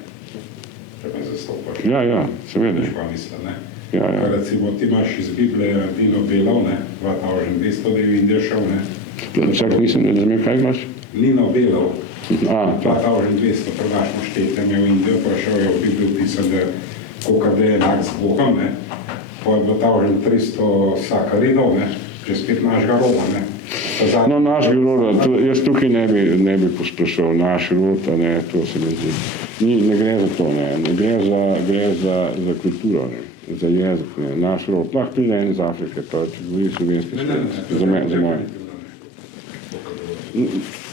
Če pa zastopaš. Ja, seveda. Špa misle, ne. Ja. Recimo, ti imaš iz Biblije Nino Belov, ne, 2290, ne. Čak nisem, ne razumel, kaj imaš? Nino Belov, 2200, prenašmo štetjem je v Indijo, pa šel je v Bibliju pisati, da kolikor da je enak z Bogom, ne, pa je bilo 1300 sakaridov, ne, čez 5 našega roda, ne. No, našega roda, jaz tukaj ne bi posprašal, naš rod, ne, to se mi zdi. Ne gre za to, ne gre za kulturo, ne, za jezik, ne, naš rod. Lahko pride en iz Afrike, pa če govori slovenski slovenci, za moje.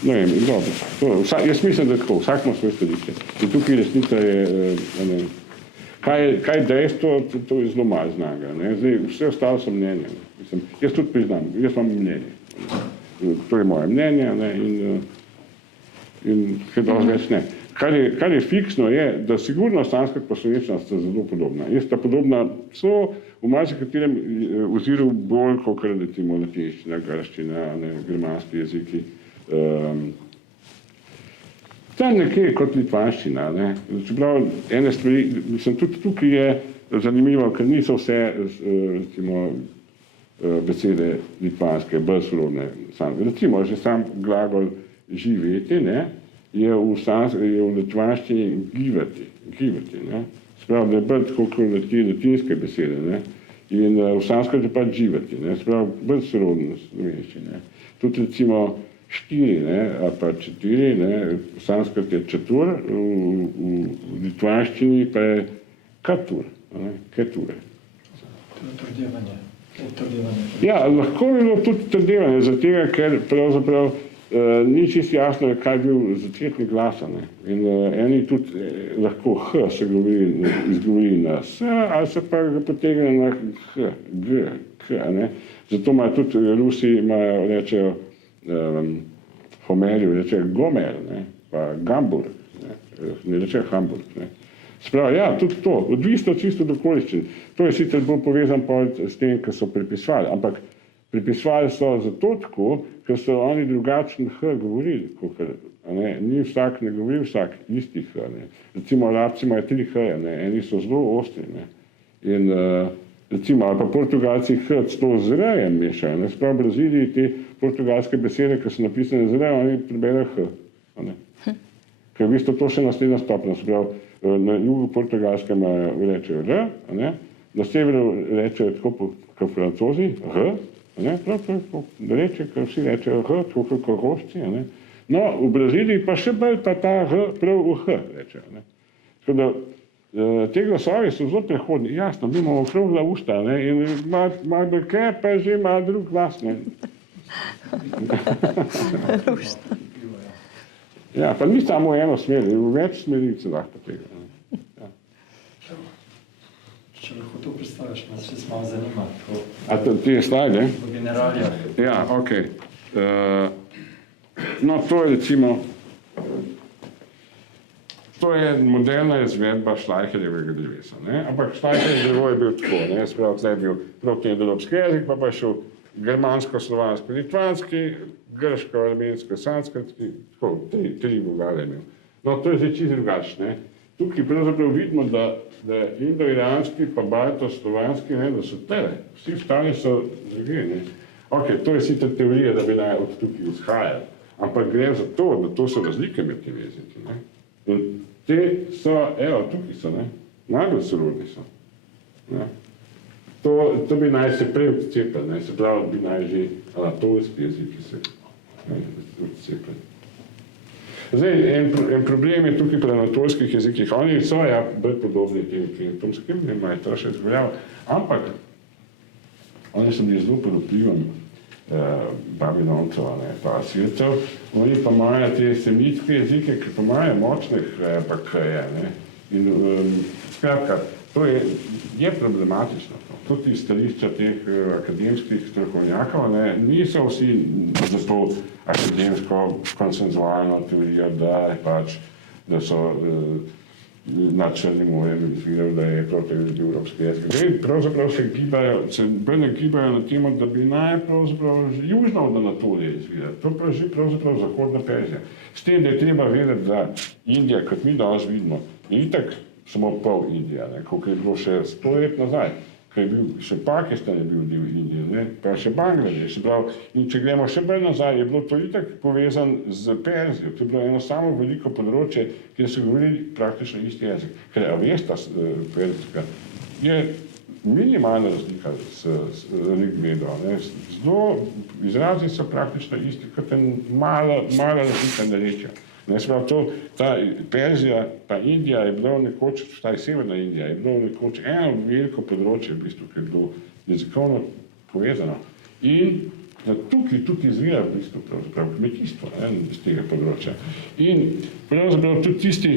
Ne vem, dobro. Jaz mislim, da tako, vsak ima svoje stališče. In tukaj resnica je, ne, kaj je dejstvo, to je zelo malo znanga, ne. Zdaj, vse ostalo so mnenje. Mislim, jaz tudi priznam, jaz imam mnenje. to je moje mnenje, ne, in kaj dosti več ne. Kar je fiksno je, da sigurno sanskrt pa slovenščina sta zelo podobna. In sta podobna so v marsikaterem oziru bolj, kot recimo latinščina, grščina, germanski jeziki. Tam nekje kot litvanščina. Ne. Čeprav ene stvari, mislim, tudi tukaj je zanimivo, ker niso vse recimo, besede litvanske, bolj sorodne. Recimo, že sam glagol živeti, ne, je v litvanščini givati, ne. Sprav, da je bolj tako kot latinske besede, ne. In v sanskrtu je pač živati, ne. Sprav, bolj sorodne slovenščine. Tudi recimo 4, ne, ali pa 4, ne, v sanskrt je četur, v litvanščini pa je katur, ne, keture. To je trdevanje. Ja, lahko bi bilo tudi trdevanje, zato tega, ker pravzaprav ni čisto jasno, kaj je bil začetni glas. In eni tudi lahko H se izgovori na S, ali se pa ga potegne na H, G, K. Ne. Zato imajo tudi Rusi, rečejo Homerju, rečejo Gomer, ne, pa Gambur, ne rečejo Hamburg. Ne. Sprav, ja, tudi to, odvisno čisto od okoliščin. To je sicer bolj povezan s tem, kar so pripisovali, ampak pripisovali so zato tako, ker so oni drugačen H govorili, ni vsak, ne govori vsak isti H. Ne. Recimo, Arabci imajo 3 H, ne. Eni so zelo ostri. Ne. In recimo, ali pa Portugalci H s to z R-jem mešajo. Ne. Sprav v Braziliji te portugalske besede, ki so napisane z R, oni preberejo H. Ne. Ker v bistvu to še naslednja stopnja. Sprav, na jugu Portugalske rečejo R, ne. Na severu rečejo tako kot Francozi, H, ne, prav, da reče, ker vsi rečejo H, tako kot Rošci. No, v Braziliji pa še bolj pa ta H prav v H rečejo. Ne. Tako da, te glasovi so zelo prehodni. Jasno, mi imamo okrogla usta, ne, in malo bolj kaj, pa je že malo drug glas. Ne. Ja, pa ni samo eno smer, v več smeri se lahko tega. Če lahko to predstaviš, me se malo zanima. A te slajde? V generalijah. Ja, ok. No, to je recimo, to je moderna izvedba Šlajherjevega drevesa. Ne? Ampak Šlajherjev drevo je bil tako, ne? Sprav, tle je bil protoindoevropski jezik, pa šel germansko-slovansko-litvanski, grško-armensko, sanskritski, tako, 3 vogale imel. No, to je zdaj čisto drugačno. Tukaj pravzaprav vidimo, da indo-iranski pa balto-slovanski, da so tele. Vsi ostali so drugi. Ok, to je sicer teorija, da bi naj od tukaj izhajali, ampak gre za to, da to so razlike med temi jeziki. In te so, evo, tukaj so, najbolj sorodni so. Ne? To bi naj se prej odcepili, se pravi, bi naj že anatolski jeziki se odcepili. Zdaj, en problem je tukaj pri anatolskih jezikih. Oni so bolj podobni tem tumskim, imajo to še izgovorjavo, ampak oni so bili zelo pod vplivom Babiloncov, pa Asircev, oni pa imajo te semitske jezike, ki pa imajo močnih pa K-je. In skratka, to je problematično. Tudi stališča teh akademskih strokovnjakov, niso vsi za to akademsko konsenzualno teorijo, da so nad Črnim morjem izvirali, da je protoevropski jezik. Pravzaprav se bolj gibajo na temo, da bi naj pravzaprav južno od Anatolije izvirali. To pa že pravzaprav zahodna Perzija. S tem, da je treba vedeti, da Indija, kot mi danes vidimo, je itak samo pol Indija, koliko je bilo še 100 let nazaj. Ker je bil, še Pakistan je bil del Indije, pa še Bangladeš. In če gremo še bolj nazaj, je bilo to itak povezan z Perzijo. To je bilo eno samo veliko področje, kjer so govorili praktično isti jezik. Ker Avesta perzijska je minimalna razlika s Rigvedo. Zelo izrazi so praktično isti, kot je mala razlika narečja. Ta Perzija pa Indija je bilo nekoč, vstaj severna Indija, je bilo nekoč eno veliko področje, v bistvu, ki je bilo jezikovno povezano. In tukaj izvira v bistvu kmetijstvo iz tega področja. In pravzaprav tudi tisti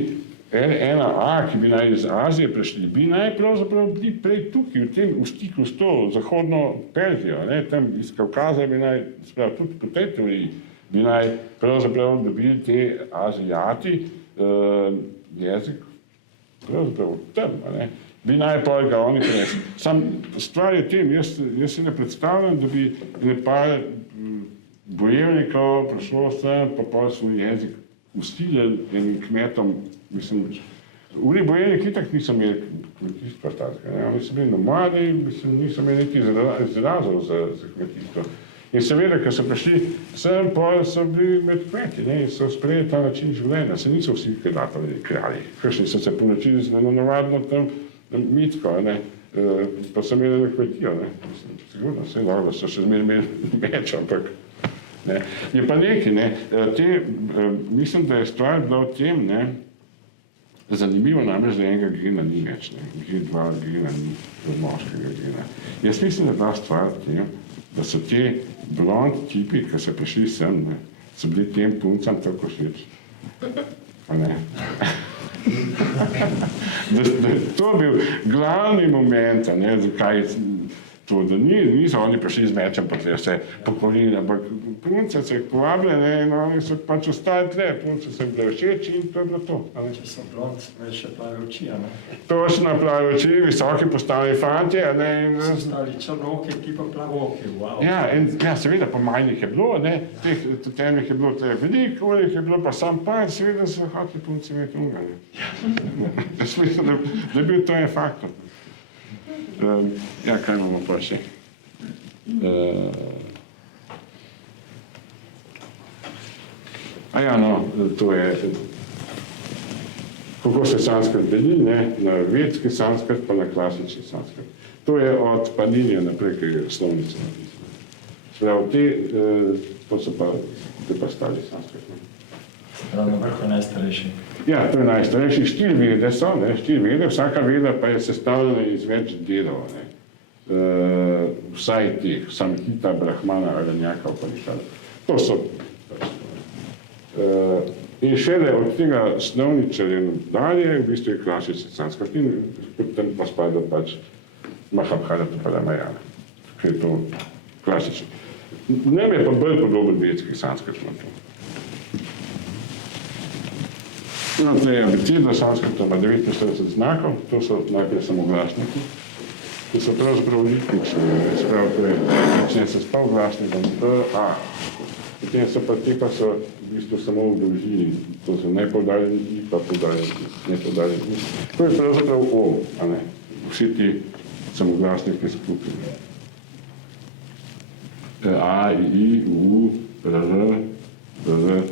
ena A, ki bi naj iz Azije prišli, bi naj pravzaprav bili prej tukaj, v stiku s to zahodno Perzijo, ne, tam iz Kavkaza bi naj, sprav, tudi po tej teoriji, bi naj pravzaprav dobili te Azijati jezik, pravzaprav tam, ne, bi naj pa ga oni prinesli. Sam stvar je tem, jaz si ne predstavljam, da bi par bojevnikov prišlo sem, pa svoj jezik ustilili enim kmetom, mislim, oni bojevniki itak niso imeli kmetijstva takega, oni so bili nomadi, mislim, niso imeli neki izrazov za kmetijstvo. In seveda, ko so prišli sem, pa so bili med kmeti, ne, in so sprejeli ta način življenja, se niso vsi kralji, kakšni so se ponočili z navadno tam mitko, ne, pa so imeli kmetijo, ne, mislim, sigurno, vse dobro, so še imeli meč, ampak ne. Je pa nekaj, ne, mislim, da je stvar bila v tem, ne, zanimivo namreč, da enega gena ni več, ne, G2 gena ni moškega gena. Jaz mislim, da je bila stvar v tem, da so te blond tipi, ki so prišli sem, ne, so bili tem puncam tako všeč. A ne? da je to bil glavni moment, ne, zakaj to, da niso oni prišli z mečem, pa vse pokolili, ampak punce so jih povabili, ne, in oni so pač ostali tle, punce so jim bile všeč in to je bilo to. Če so blond, imaš še plave oči, a ne? Točno plave oči, visoki postavljeni fantje, a ne, in so stali črnoke, ti pa plavoke, wow. Ja, in ja, seveda pa majnih je bilo, ne, teh temnih je bilo veliko, onih je bilo pa sam par, seveda so hoteli punce imeti unga, ne. Jaz mislim, da je bil to en faktor. Ja, kaj imamo pa še? To je, kako se sanskrt deli, ne, na vedski sanskrt pa na klasični sanskrt. To je od Paninija naprej, ki je slovnica napisana. Sprav, to so pa stari sanskrt. Prav, na vrhu najstarejši. Ja, to je najstarejši. 4 vede so, ne, 4 vede, vsaka veda pa je sestavljena iz več delov, ne. Vsaj teh, Samhita, Brahmana, Aranjaka, Upanishad. To so. In šele od tega Snovničarja dalje, v bistvu je klasični sanskrt in potem pa spada pač Mahabharata pa Ramayana, ki je to klasični. Nam je pa bolj podoben vedski sanskrt na to. No, to je abeceda sanskrta, ima 49 znakov, to so najprej samoglasniki, ki so pravzaprav litnični, sprav, to je, začne se s polglasnikom B, A. Potem so pa te, pa so v bistvu samo v dolžini, to so nepoudarjeni I, pa poudarjeni, nepoudarjeni I. To je pravzaprav O, a ne, vsi ti samoglasniki skupaj. A, I, U, R,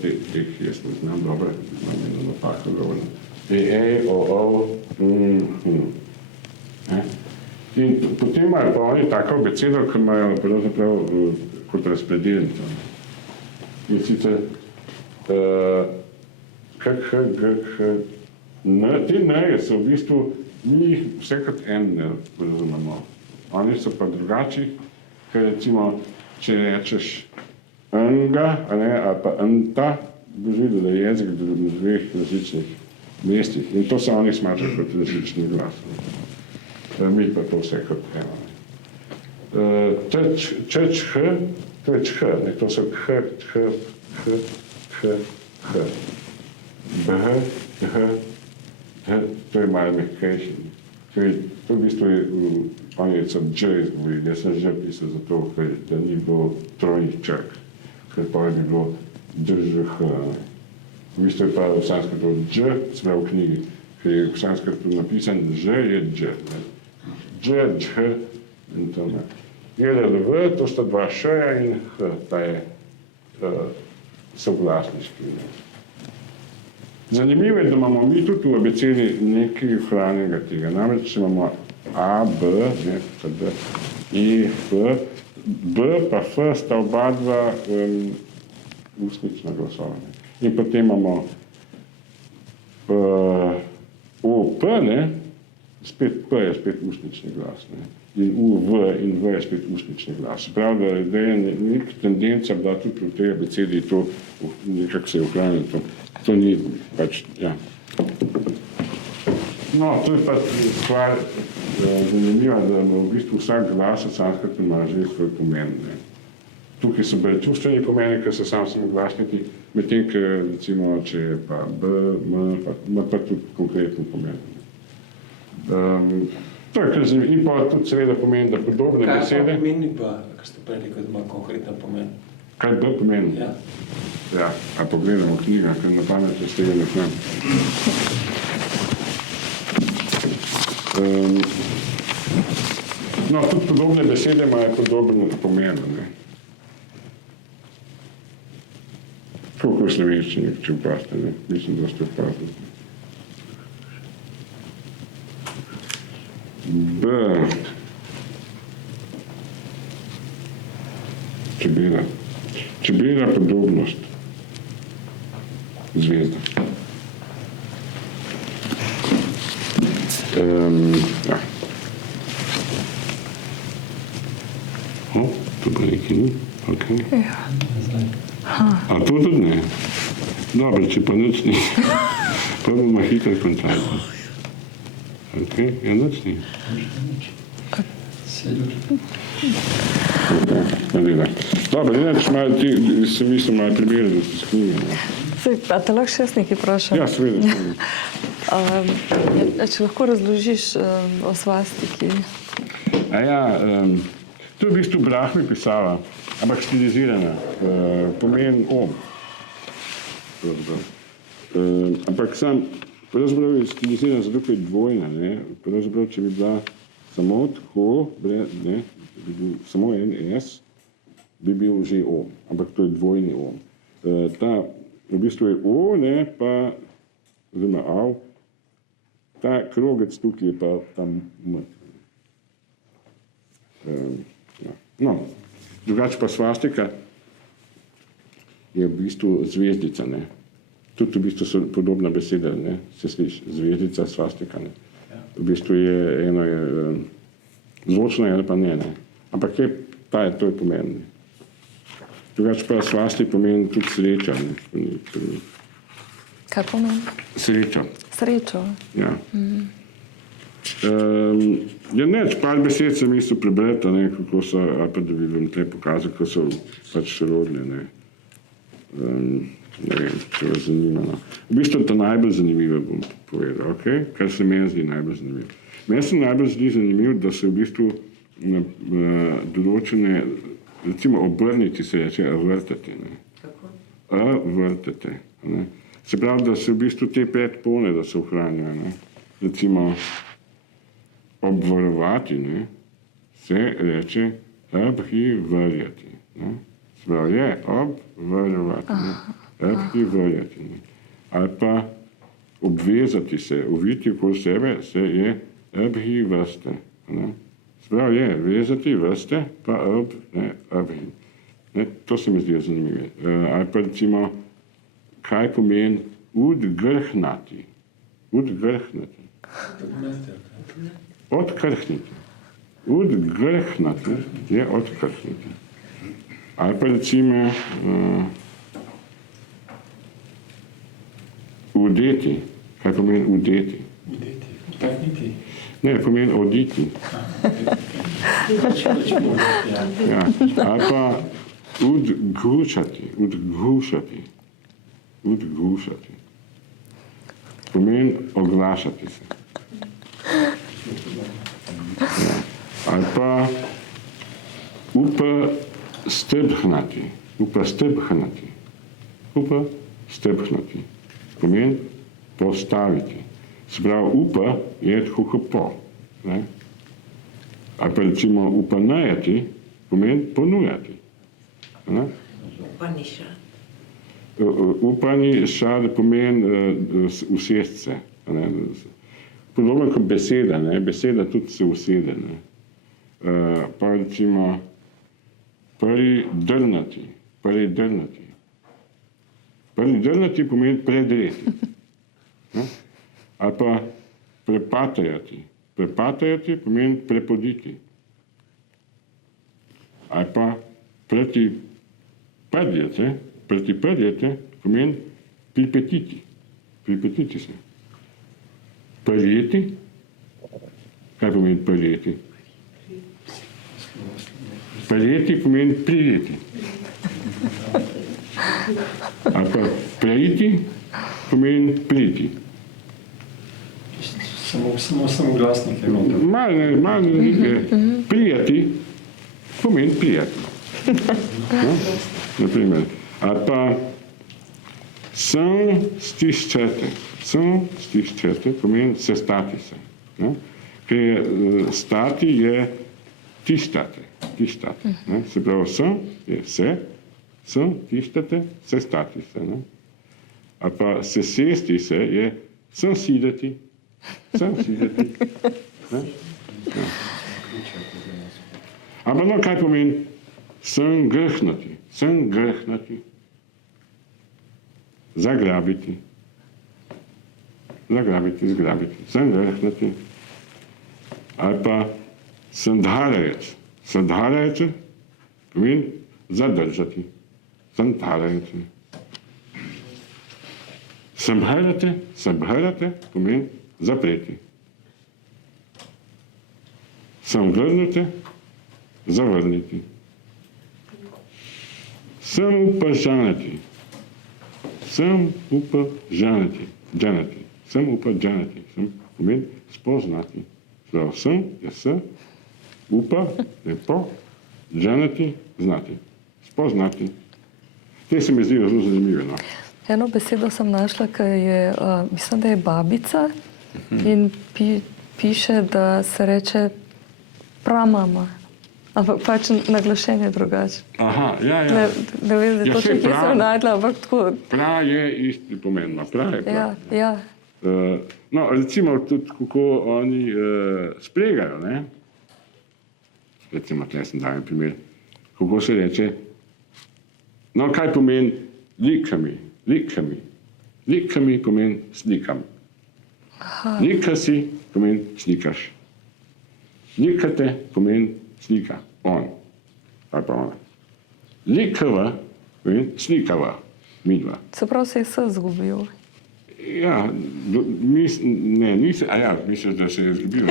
teh jaz ne znam dobro, znam eno napako govorno. O, In potem imajo pa oni tako abecedo, ki imajo pravzaprav kot razpredelnico. In sicer K, H, G, H, N, te N-je so v bistvu, mi jih vse kot en N razumemo. Oni so pa drugači, ker recimo, če rečeš Nga, ali pa Nta, boš videl, da je jezik v dveh različnih mestih. In to se oni smatrajo kot različni glas. Mi pa to vse kot eno. Čč, H, to je Č, to so H, B, H, to je malo mehkejši. To v bistvu je, oni so Dž izgovorili, jaz sem Ž pisal zato, ker da ni bilo trojnih črk. Ker pa bi bilo DŽH. V bistvu je pa v sanskrtu Dž, sve v knjigi, ker je v sanskrtu napisan Ž je Dž. Dž, Dž in to ne. LLV, to sta dva Š-ja in H, ta je soglasniški. Zanimivo je, da imamo mi tudi v abecedi nekaj ohranjenega tega. Namreč, če imamo A, B, ne, D, E, F, B pa F sta oba dva ustnična glasova. In potem imamo O, P, ne, spet P je spet ustnični glas, ne, in U, V in V je spet ustnični glas. Pravi, da je nek tendenca bila tudi v tej abecedi to, nekako se je ohranilo to. To ni pač, ja. No, to je pa stvar zanimiva, da v bistvu vsak glas od sanskrta ima že svoj pomen. Ne. Tukaj so bolj čustveni pomeni, ker so samo glasniki, medtem, ker recimo, če je pa B, M, pa ima pa tudi konkretno pomen. To je kar zanimivo. In pa tudi seveda pomeni, da podobne besede... Kaj pa pomeni pa, kar ste prej rekel, da ima konkreten pomen? Kaj B pomeni? Ja. Ja, a pogledamo knjiga, ker na pamet je stega ne znam. No, tudi podobne besede imajo podobno pomen. Ne? Koliko v slovenščini, če vpraste, ne? Mislim, da ste vprašali. B. Čebela. Čebela podobnost. Zvezda. Ja. To pa nekaj ni? Okay. Ja. A to tudi ne? Dobro, če pa nič ni. Pa bomo hitro končali. Ok, ja nič ni. Dobro, inače malo ti, sem mislil malo primere, da ste s knjige. A te lahko še jaz nekaj vprašam? Ja, seveda. Če lahko razložiš o svastiki? To je v bistvu Brahmi pisala, ampak stilizirana, pomen om. Ampak pravzaprav je stilizirana zato, ker je dvojna. Ne? Pravzaprav, če bi bila samo tako, ne, bi bil samo en S, bi bil že om, ampak to je dvojni om. Ta v bistvu je O, ne, pa, oziroma av, ta krogec tukaj je pa tam M. Ja. No, drugače pa svastika je v bistvu zvezdica, ne. Tudi v bistvu so podobna beseda, ne, se sliši, zvezdica, svastika, ne. V bistvu je eno je zvočno, eno pa ne, ne. Ampak to je pomen, ne. Drugače pa svastik pomeni tudi sreča, ne. Kaj pomeni? Sreča. Srečo. Ja. Ja, neč, par besed sem mislil prebrati, ne, kako so, ali pa da bi vam tle pokazal, kako so pač sorodne, ne. Ne vem, če vas zanima. No. V bistvu to najbolj zanimivo bom povedal, okay? Kar se meni zdi najbolj zanimivo. Meni se najbolj zdi zanimivo, da se v bistvu določene, recimo obrniti se reče vrtati, ne. Vrtati, ne. Se pravi, da se v bistvu te predpone, da se ohranjajo, ne. Recimo obvarovati, ne, se reče abhivarjati, ne. Se pravi, je obvarovati, ne. Abhivarjati, ne. Ali pa obvezati se, oviti okoli sebe, se je abhivasti, ne. Se pravi, je vezati vrste, pa abhi. Ne, to se mi zdi zanimivo. Ali pa recimo, kaj pomeni udgrhnati. Udgrhnati. Odkrhniti. Udgrhnati je odkrhniti. Ali pa recimo udeti. Kaj pomeni udeti? Udeti. Udeti. Ne, pomeni oditi. Ja. Ali pa udgušati. Udgušati. Udgušati. Pomeni oglašati se. Ja. Ali pa upastebhnati. Upastebhnati. Upastebhnati. Pomeni postaviti. Se pravi, upa je tako kot po. Ne? Ali pa recimo upanajati pomeni ponujati. Ne? Upaniša pomeni usesti se. Podobno kot beseda, ne? Beseda tudi se usede. Ne? Pa recimo pridrnati. Pridrnati. Pridrnati pomeni predreti. Ne? Ali pa prepatajati. Prepatajati pomeni prepoditi. Ali pa pretipadjati pomeni pripetiti. Pripetiti se. Prijeti. Kaj pomeni prijeti? Prijeti pomeni prijeti. Ali pa prejiti pomeni priti. Samo glasnike noter. Malo prijeti pomeni prijeti. No? Naprimer. Ali pa sem stiščete. Sem stiščete pomeni sestati se. No? Ker stati je tištate. Ne? Se pravi, sem je sem tištate, sestati se. Ne? Ali pa se sesti se je sem sideti. Ne? Ja. Ampak no, kaj pomeni sem grhnati? Zagrabiti, zgrabiti. Sem grhnati. Ali pa sandharajec. Sandharajec pomeni zadržati. Sandharajec. Samharate pomeni zapreti. Samvrnete, zavrniti. Samupažanati. Džanati. Samupažanati. Pomeni spoznati. Prav, sem je s, upa je po, džanati, znati. Spoznati. Te se mi zdijo zelo zanimive. No? Eno besedo sem našla, ki je, mislim, da je babica in piše, da se reče pramama. Ampak pač naglašenje drugače. Aha, ja. Ne vem, da je točno, kje sem najdla, ampak tako. Pra je isti pomen, pra je pra. Ja. No, recimo tudi, kako oni spregajo, ne? Recimo, tle sem dal en primer. Kako se reče, no, kaj pomeni likami? Likami pomeni slikam. Likasi pomeni slikaš. Likate pomeni slika, on. Ali pa ona. Likava pomeni slikava, midva. Se pravi, se je s zgubil. Ja, misliš, da se je zgubil.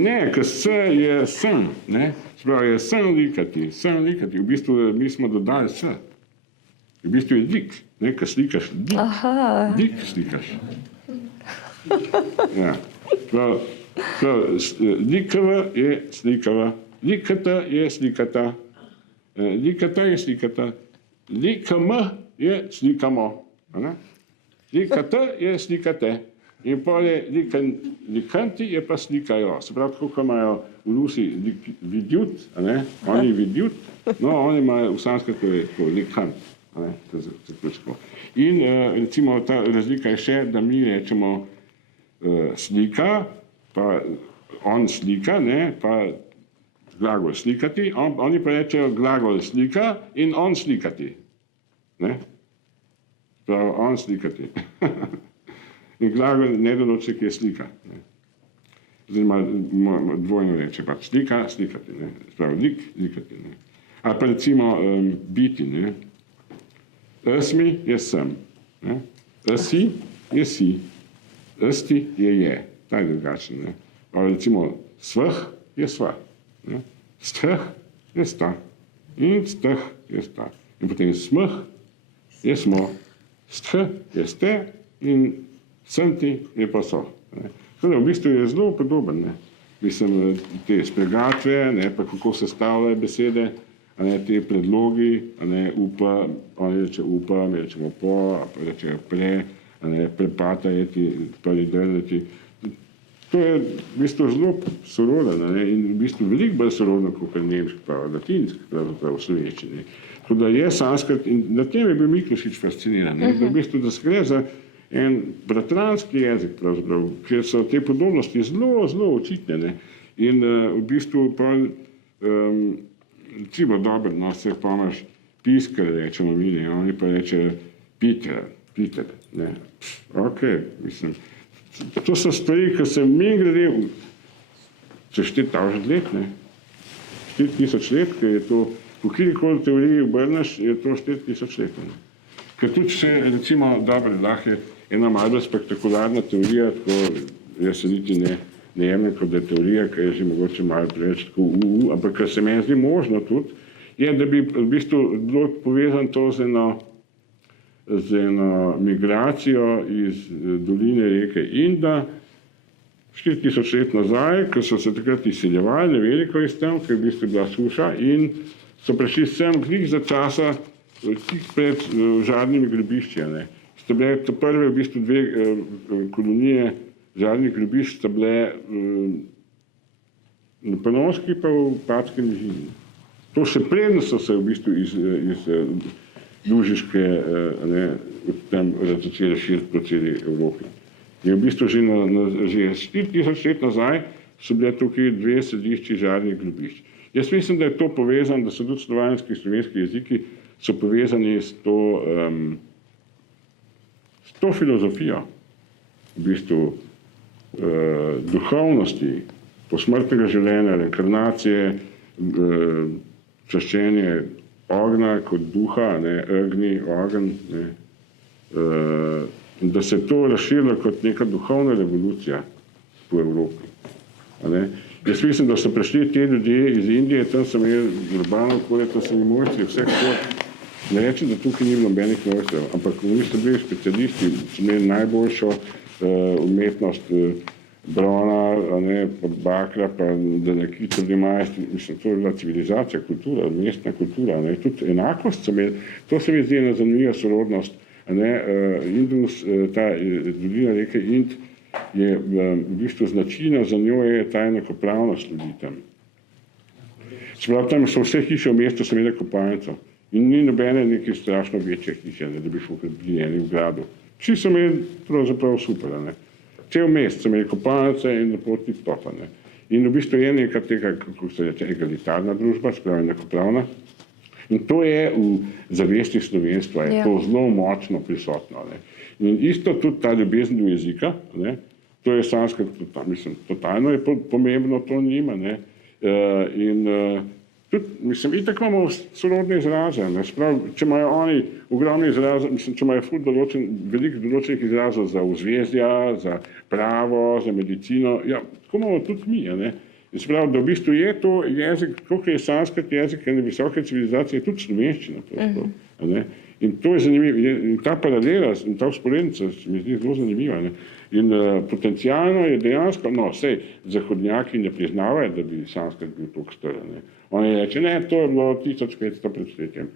Ne, ker s je sem, ne? Spravi je sem likati. V bistvu mi smo dodali s. V bistvu je lik, ne, ker slikaš lik. Aha. Lik slikaš. Ja. Likava je slikava. Likata je slikata. Likata je slikata. Likama je slikamo. Likata je slikate. In pol je likanti je pa slikajo. Se pravi, tako imajo v Rusi vidjut, oni vidjut, no oni imajo v sanskrtu je tako likant. In recimo ta razlika je še, da mi rečemo slika, pa on slika, ne, pa glagol slikati, oni pa rečejo glagol slika in on slikati. Ne? Prav, on slikati. In glagol ne določi, ki je slika. Ne? Zdaj ima dvojno reče, pa slika, slikati. Ne? Prav, lik, likati. Ne? Ali pa recimo biti. Ne? Esmi je sem. Ne? Esi je si. Esti je. Ta je drugačen. Ne? Pa recimo svh je sva. Ne? Strh je sta. In strh je sta. In potem smh je smo. Strh je ste in semti je pa so. Torej, v bistvu je zelo podoben. Ne? Mislim, te spregatve, ne, pa kako se stavljajo besede, a ne, te predlogi, a ne, upa, oni reče upa, mi rečemo po, a pa rečejo pre, a ne, prepatajeti, pridržati. To je v bistvu zelo sorodno, ne, in v bistvu veliko bolj sorodno, kot nemški, pa latinski, pravzaprav v slovenščini. Tako da je sanskrt, in na tem je bil Miklošič fasciniran, ne, da v bistvu, da se gre za en bratranski jezik, pravzaprav, ker so te podobnosti zelo, zelo očitne. Ne? In v bistvu pa, recimo dobro, no, se pomaš piskar, rečemo mi, ne? Oni pa rečejo Peter, ne. Ok, mislim, to so stvari, ki se mi glede, čez 4000 let, ne. 4000 let, ker je to, v kjerikoli teoriji obrneš, je to 4000 let. Ne? Ker tudi še, recimo, dobro, lahko je ena malo spektakularna teorija, tako jaz se niti ne jemljem kot da je teorija, ker je že mogoče malo preveč tako ampak kar se meni zdi možno tudi, je, da bi v bistvu bilo povezano to z eno migracijo iz doline reke Inda 4000 let nazaj, ko so se takrat izseljevali, ne veliko iz tam, ker je v bistvu bila suša in so prišli sem glih za časa, tik pred žarnimi grobišči. Sta bile to prve v bistvu dve kolonije žarnih grobišč, sta bile na Panonski pa v Patski nižini. To še predno so se v bistvu iz Lužiške tam začeli širiti po celi Evropi. In v bistvu že 4000 let nazaj so bile tukaj dve središči žarnih grobišč. Jaz mislim, da je to povezano, da so tudi slovanski in slovenski jeziki so povezani s to filozofijo v bistvu duhovnosti, posmrtnega življenja, reinkarnacije, čaščenje ognja kot duha, ognji, ogenj, da se je to razširilo kot neka duhovna revolucija po Evropi. Jaz mislim, da so prišli ti ljudje iz Indije, tam so imeli urbano okolje, to so mi mojstri, vseh to. Ne rečem, da tukaj ni nobenih mojstrov, ampak oni so bili specialisti, so imeli najboljšo umetnost brona, pa bakra, pa da neki tudi majstri, mislim, to je bila civilizacija, kultura, mestna kultura, tudi enakost so imeli, to se mi zdi ena zanimiva sorodnost. Indus, ta dolina reke Ind, je v bistvu značilna za njo je ta enakopravnost ljudi tam. Sprav tam so vse hiše v mestu so imele kopalnico in ni nobene neke strašno večje hiše, da bi šlo bili eni v gradu. Vsi so imeli pravzaprav super. Cel mest so imeli kopalnice in lepo tip-top. In v bistvu je neka tega, kako se reče, egalitarna družba, sprav enakopravna. In to je v zavesti slovenstva, je to zelo močno prisotno. In isto tudi ta ljubezen do jezika, to je sanskrt, mislim, totalno je pomembno to njima. In tudi, mislim, itak imamo sorodne izraze. Sprav, če imajo oni ogromne izraze, mislim, če imajo veliko določenih izrazov za vzvezja, za pravo, za medicino, ja, tako imamo tudi mi. Se pravi, da v bistvu je to jezik, koliko je sanskrt jezik ene visoke civilizacije, tudi slovenščina. In to je zanimivo. In ta paralela in ta vzporednica se mi zdi zelo zanimiva. In potencialno je dejansko, sej zahodnjaki ne priznavajo, da bi sanskrt bil toliko star. Oni reče, to je bilo 1500 pred stoletjem,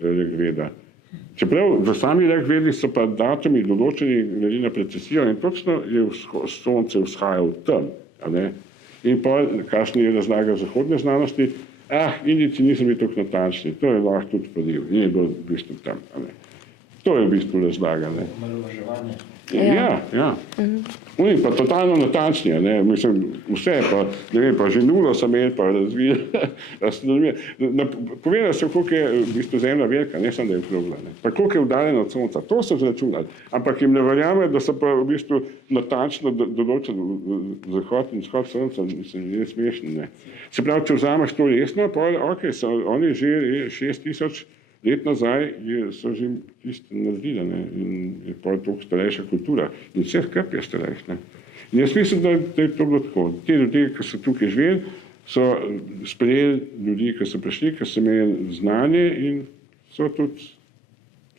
Rigveda. Čeprav v sami Rigvedi so pa datumi določeni glede na precesijo in točno je sonce vzhajalo tam. In pa, kakšna je razlaga zahodne znanosti, Indijci niso bili tako natančni, to je lahko tudi podil in je bilo v bistvu tam. To je v bistvu razlaga. Omalovaževanje. Ja. Oni pa totalno natančni, mislim, vse, pa, ne vem, pa že nulo so imeli, pa razvili astronomijo. Povedali so, koliko je v bistvu zemlja velika, ne samo, da je okrogla, pa koliko je udaljen od sonca, to so zračunali, ampak jim ne verjame, da so pa v bistvu natančno določili zahod in vzhod sonca, mislim, že smešni. Se pravi, če vzameš to resno, pa so oni že 6000 let nazaj so že tisto naredili in je pa toliko starejša kultura in vse skrb je starejš. In jaz mislim, da je to bilo tako. Ti ljudje, ki so tukaj živeli, so sprejeli ljudi, ki so prišli, ki so imeli znanje in so tudi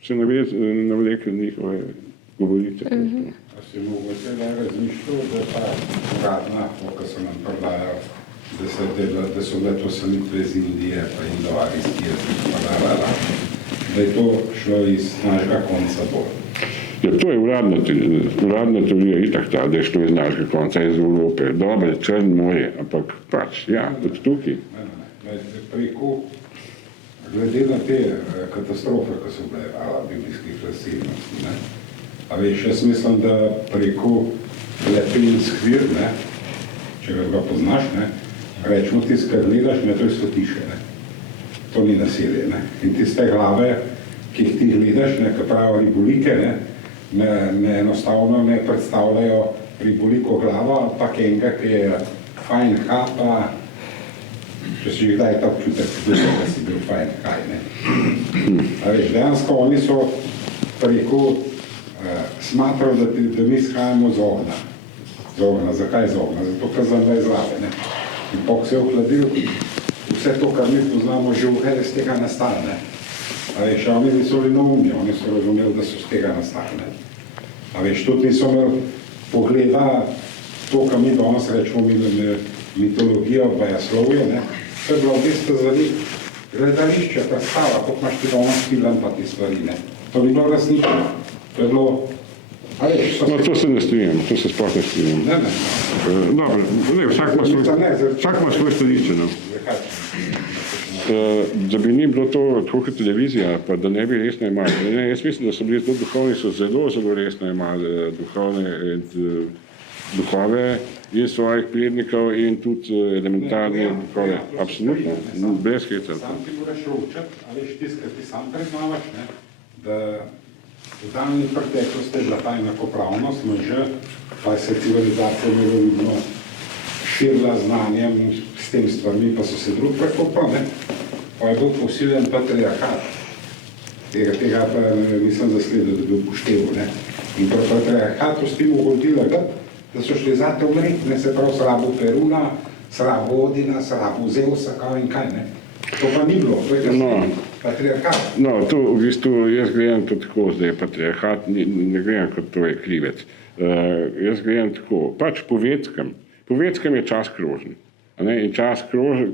se navlekli njihove govorice. A si mogoče da razmišljal, da ta uradna, ko so nam prodajali, da so bile to selitve iz Indije, pa indoarijski jezik, da je to šlo iz našega konca dol. Ja, to je uradna teorija itak ta, da je šlo iz našega konca, iz Evrope. Dobre, Črn morje, ampak pač, od tukaj. Preko, glede na te katastrofe, ko so bile, biblijskih razsežnosti, a veš, jaz mislim, da preko Lepinsk vir, če ga poznaš, rečemo, tisto, kar gledaš, to je svetišče, to ni naselje. In tiste glave, ki jih ti gledaš, ki pravijo ribolike, me enostavno ne predstavljajo riboliko glavo, ampak enega, ki je fajn pa, če si že kdaj ta občutek, da si bil fajn kaj. A veš, dejansko oni so preko smatral, da mi izhajamo z ognja. Z ognja. Zakaj z ognja? Zato, ker zemlja je zlave, ne? In pok se je ohladil, vse to, kar mi poznamo življenje, je z tega nastalo, ne? A veš, oni niso bili neumni, oni so razumeli, da so z tega nastali, ne? A veš, tudi niso imeli pogleda to, kar mi danes rečemo mitologija, bajaslovje, ne? To je bilo v bistvu za njih gledališče, predstava, kot imaš ti danes film pa ti stvari, ne? To ni bilo resnično. To je bilo... A veš, No, to se ne strinjam, to se sploh ne strinjam. Ne. Dobro, ne, vsak ima svoj stališče, no. Da bi ni bilo to tako televizija, pa da ne bi resno imeli. Ne, jaz mislim, da so bili tudi duhovni, so zelo, zelo resno imeli duhove in svojih prednikov in tudi elementarne duhove. Absolutno, brez heca. Sam ti moraš učiti, a veš, ti sam priznavaš, ne, da v daljni preteklosti je bila ta enakopravnost, može, pa se civilizacija miroljubno širila znanjem s tem stvarmi, pa so se drug prekopali, ne, pa je bil posiljen patriarhat. Tega pa nisem zasledil, da bi upošteval, ne. In pri patriarhatu s tem ugodila, da so šli zate umreti, ne, se prav srabo Peruna, srabo Odina, srabo Zeusa, kaj in kaj, ne. To pa ni bilo, to je patriarhat. No, to v bistvu jaz gledam to tako, zdaj je patriarhat, ne gledam kot to je krivec. Jaz gledam tako, pač po vetskem je čas krožen. In čas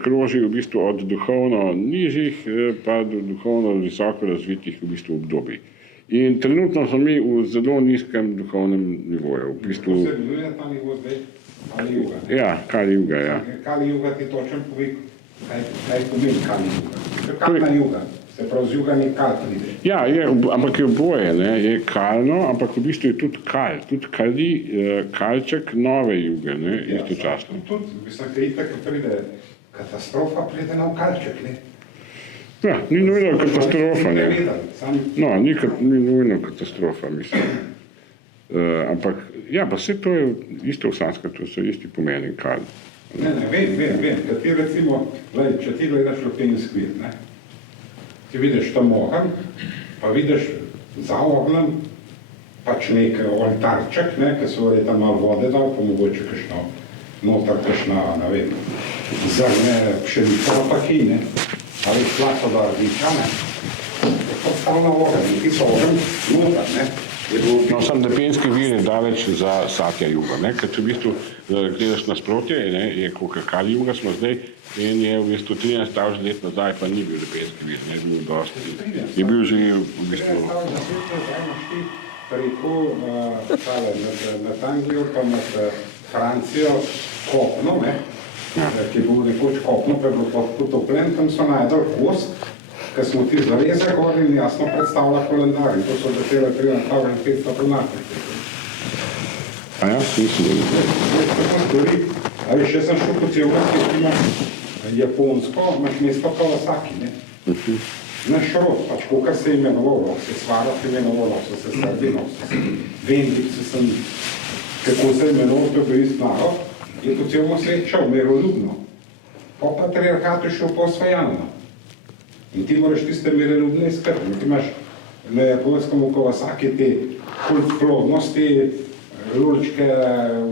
kroži v bistvu od duhovno nižjih pa do duhovno visoko razvitih v bistvu obdobij. In trenutno smo mi v zelo nizkem duhovnem nivoju. V bistvu... Kako se imenuje ta nivo zdaj? Kali Juga. Ja, Kali Juga, ja. Kali Juga ti točen pove, kaj pomeni Kali Juga. Kalna Juga. Se pravi, z juga ni kal pride. Ja, ampak je oboje, ne, je kalno, ampak v bistvu je tudi kal. Tudi kalček nove juge, ne, istočasno. Tudi, mislim, da itak pride katastrofa, pride nov kalček, ne. Ja, ni nujno katastrofa, ne. No, ni nujno katastrofa, mislim. Ampak, ja, pa vse to je isto v sanskrtu, so isti pomeni kal. Ne, vem, kad ti recimo, če ti gledaš Lupin skvir, ne. Ti vidiš tam ogen, pa vidiš za ognjem pač nek oltarček, ne, ki so tam malo vode dal, pa mogoče kakšno, noter kakšna, ne vem, zrne pšenico pa ki, ne, ali šlato da rdiča, ne, je postavljeno ogen, in ti so ogen noter, ne. No, sam Depenski vir je daleč za Satja Juga, ne, ker če v bistvu gledaš nasprotje, ne, je koliko Kali Juga smo zdaj, in je v bistvu 13 let nazaj pa ni bil Depenski vir, ne, je bil dosti, je bil že v bistvu... 13 let nazaj imaš ti preko nad Anglijo pa nad Francijo kopno, ne, ki je bil nekoč kopno, pa je bilo potopljen, tam so najdel kost, ker smo ti zareze gor in jasno predstavlja kalendar in to so začele 13.500 premakniti. A ja, mislim, A veš, jaz sem šel po celnosti, ki imaš japonsko, imaš mesto Kawasaki, ne? Naš rod, pač kolikor se je imenovalo, se Svarov imenovalo, so se Sardinov, so se Vendik, so se kako se je imenovalo, to je bil isto narod, je to celo svet šel, miroljubno. Po patriarhatu šel po osvajalno. In ti moraš tiste miroljubne izkrpiti. Ti imaš na japonskem v Kawasaki te kult plodnosti, lulčke,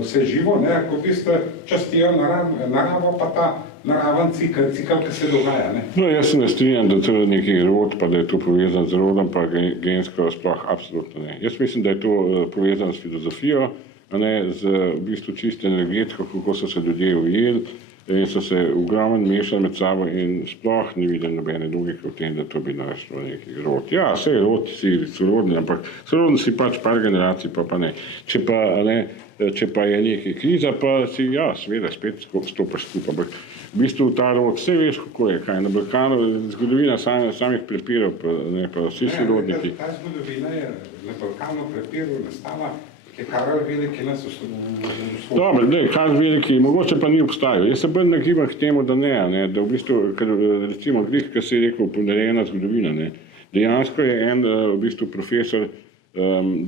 vse živo, ne, ko v bistvu častijo naravo, pa ta naraven cikl, ki se dogaja, ne. No, jaz se ne strinjam, da to je neki rod, pa da je to povezan z rodom, pa gensko sploh absolutno ne. Jaz mislim, da je to povezano s filozofijo, a ne z v bistvu čisto energetsko, kako so se ljudje ujeli, in so se ogromno mešali med sabo in sploh ni videli nobene logike v tem, da to bi našlo neki rod. Ja, vse je rod, si sorodni, ampak sorodni si pač par generacij, pa ne. Če pa je nekaj kriza, pa si, ja, seveda, spet stopaš skupaj, ampak v bistvu ta rod, vse veš, kako je, kaj na Balkanu, zgodovina samih prepirov, pa vsi sorodniki. Ta zgodovina je na Balkanu prepirov nastala, je Karel Veliki nas vstopil. Dobro, Karel Veliki, mogoče pa ni obstajal. Jaz se bolj nagibam k temu, da ne, da v bistvu, ker recimo glih, kar se je rekel, ponarejena zgodovina, ne. Dejansko je en v bistvu profesor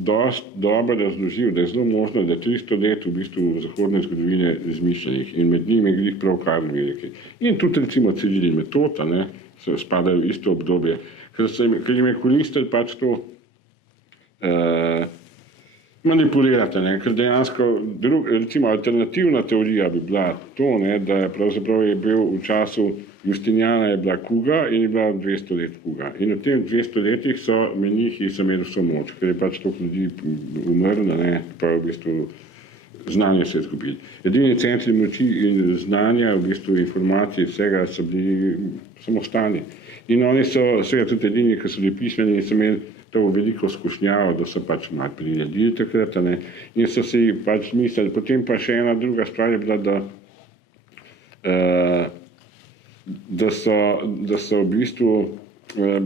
dosti dobro razložil, da je zelo možno, da je 300 let v bistvu zahodne zgodovine izmišljenih in med njimi je glih prav Karel Veliki. In tudi recimo Ciril in Metod, ne, spadajo v isto obdobje, ker jim je koristili pač to manipulirate, ne? Ker dejansko recimo alternativna teorija bi bila to, ne, da pravzaprav je bil v času Justinijana je bila kuga in je bila 200 let kuga. In v tem 200 letih so menihi so imeli vso moč, ker je pač toliko ljudi umrlo, ne, pa v bistvu znanje se je izgubili. Edini centri moči in znanja, v bistvu informacij, vsega so bili samostani. In oni so seveda tudi edini, ki so bili pismeni in so imeli to veliko skušnjavo, da so pač malo priredili takrat, ne, in so si pač mislili. Potem pa še ena druga stvar je bila, da so v bistvu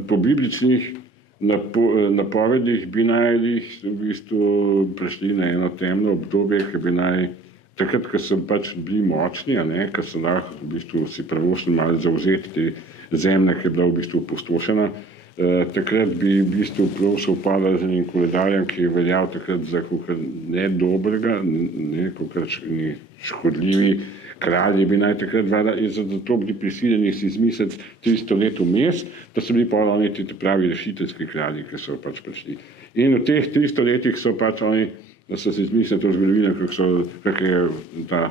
po bibličnih napovedih bi naj v bistvu prišli na eno temno obdobje, ki bi naj, takrat, ko so pač bili močni, ko so lahko v bistvu si pravošli malo zavzeti te zemlje, ki je bila v bistvu opustošena, takrat bi v bistvu prav se upadali z enim koledarjem, ki je veljal takrat za kakor nedobrega, kakor škodljivi kralji bi naj takrat vladali in zato bili prisiljeni si izmisliti 300 let vmes, da so bili pa oni ti pravi rešiteljski kralji, ki so pač prišli. In v teh 300 letih so pač oni, da so si izmislili to zgodovino, kak je ta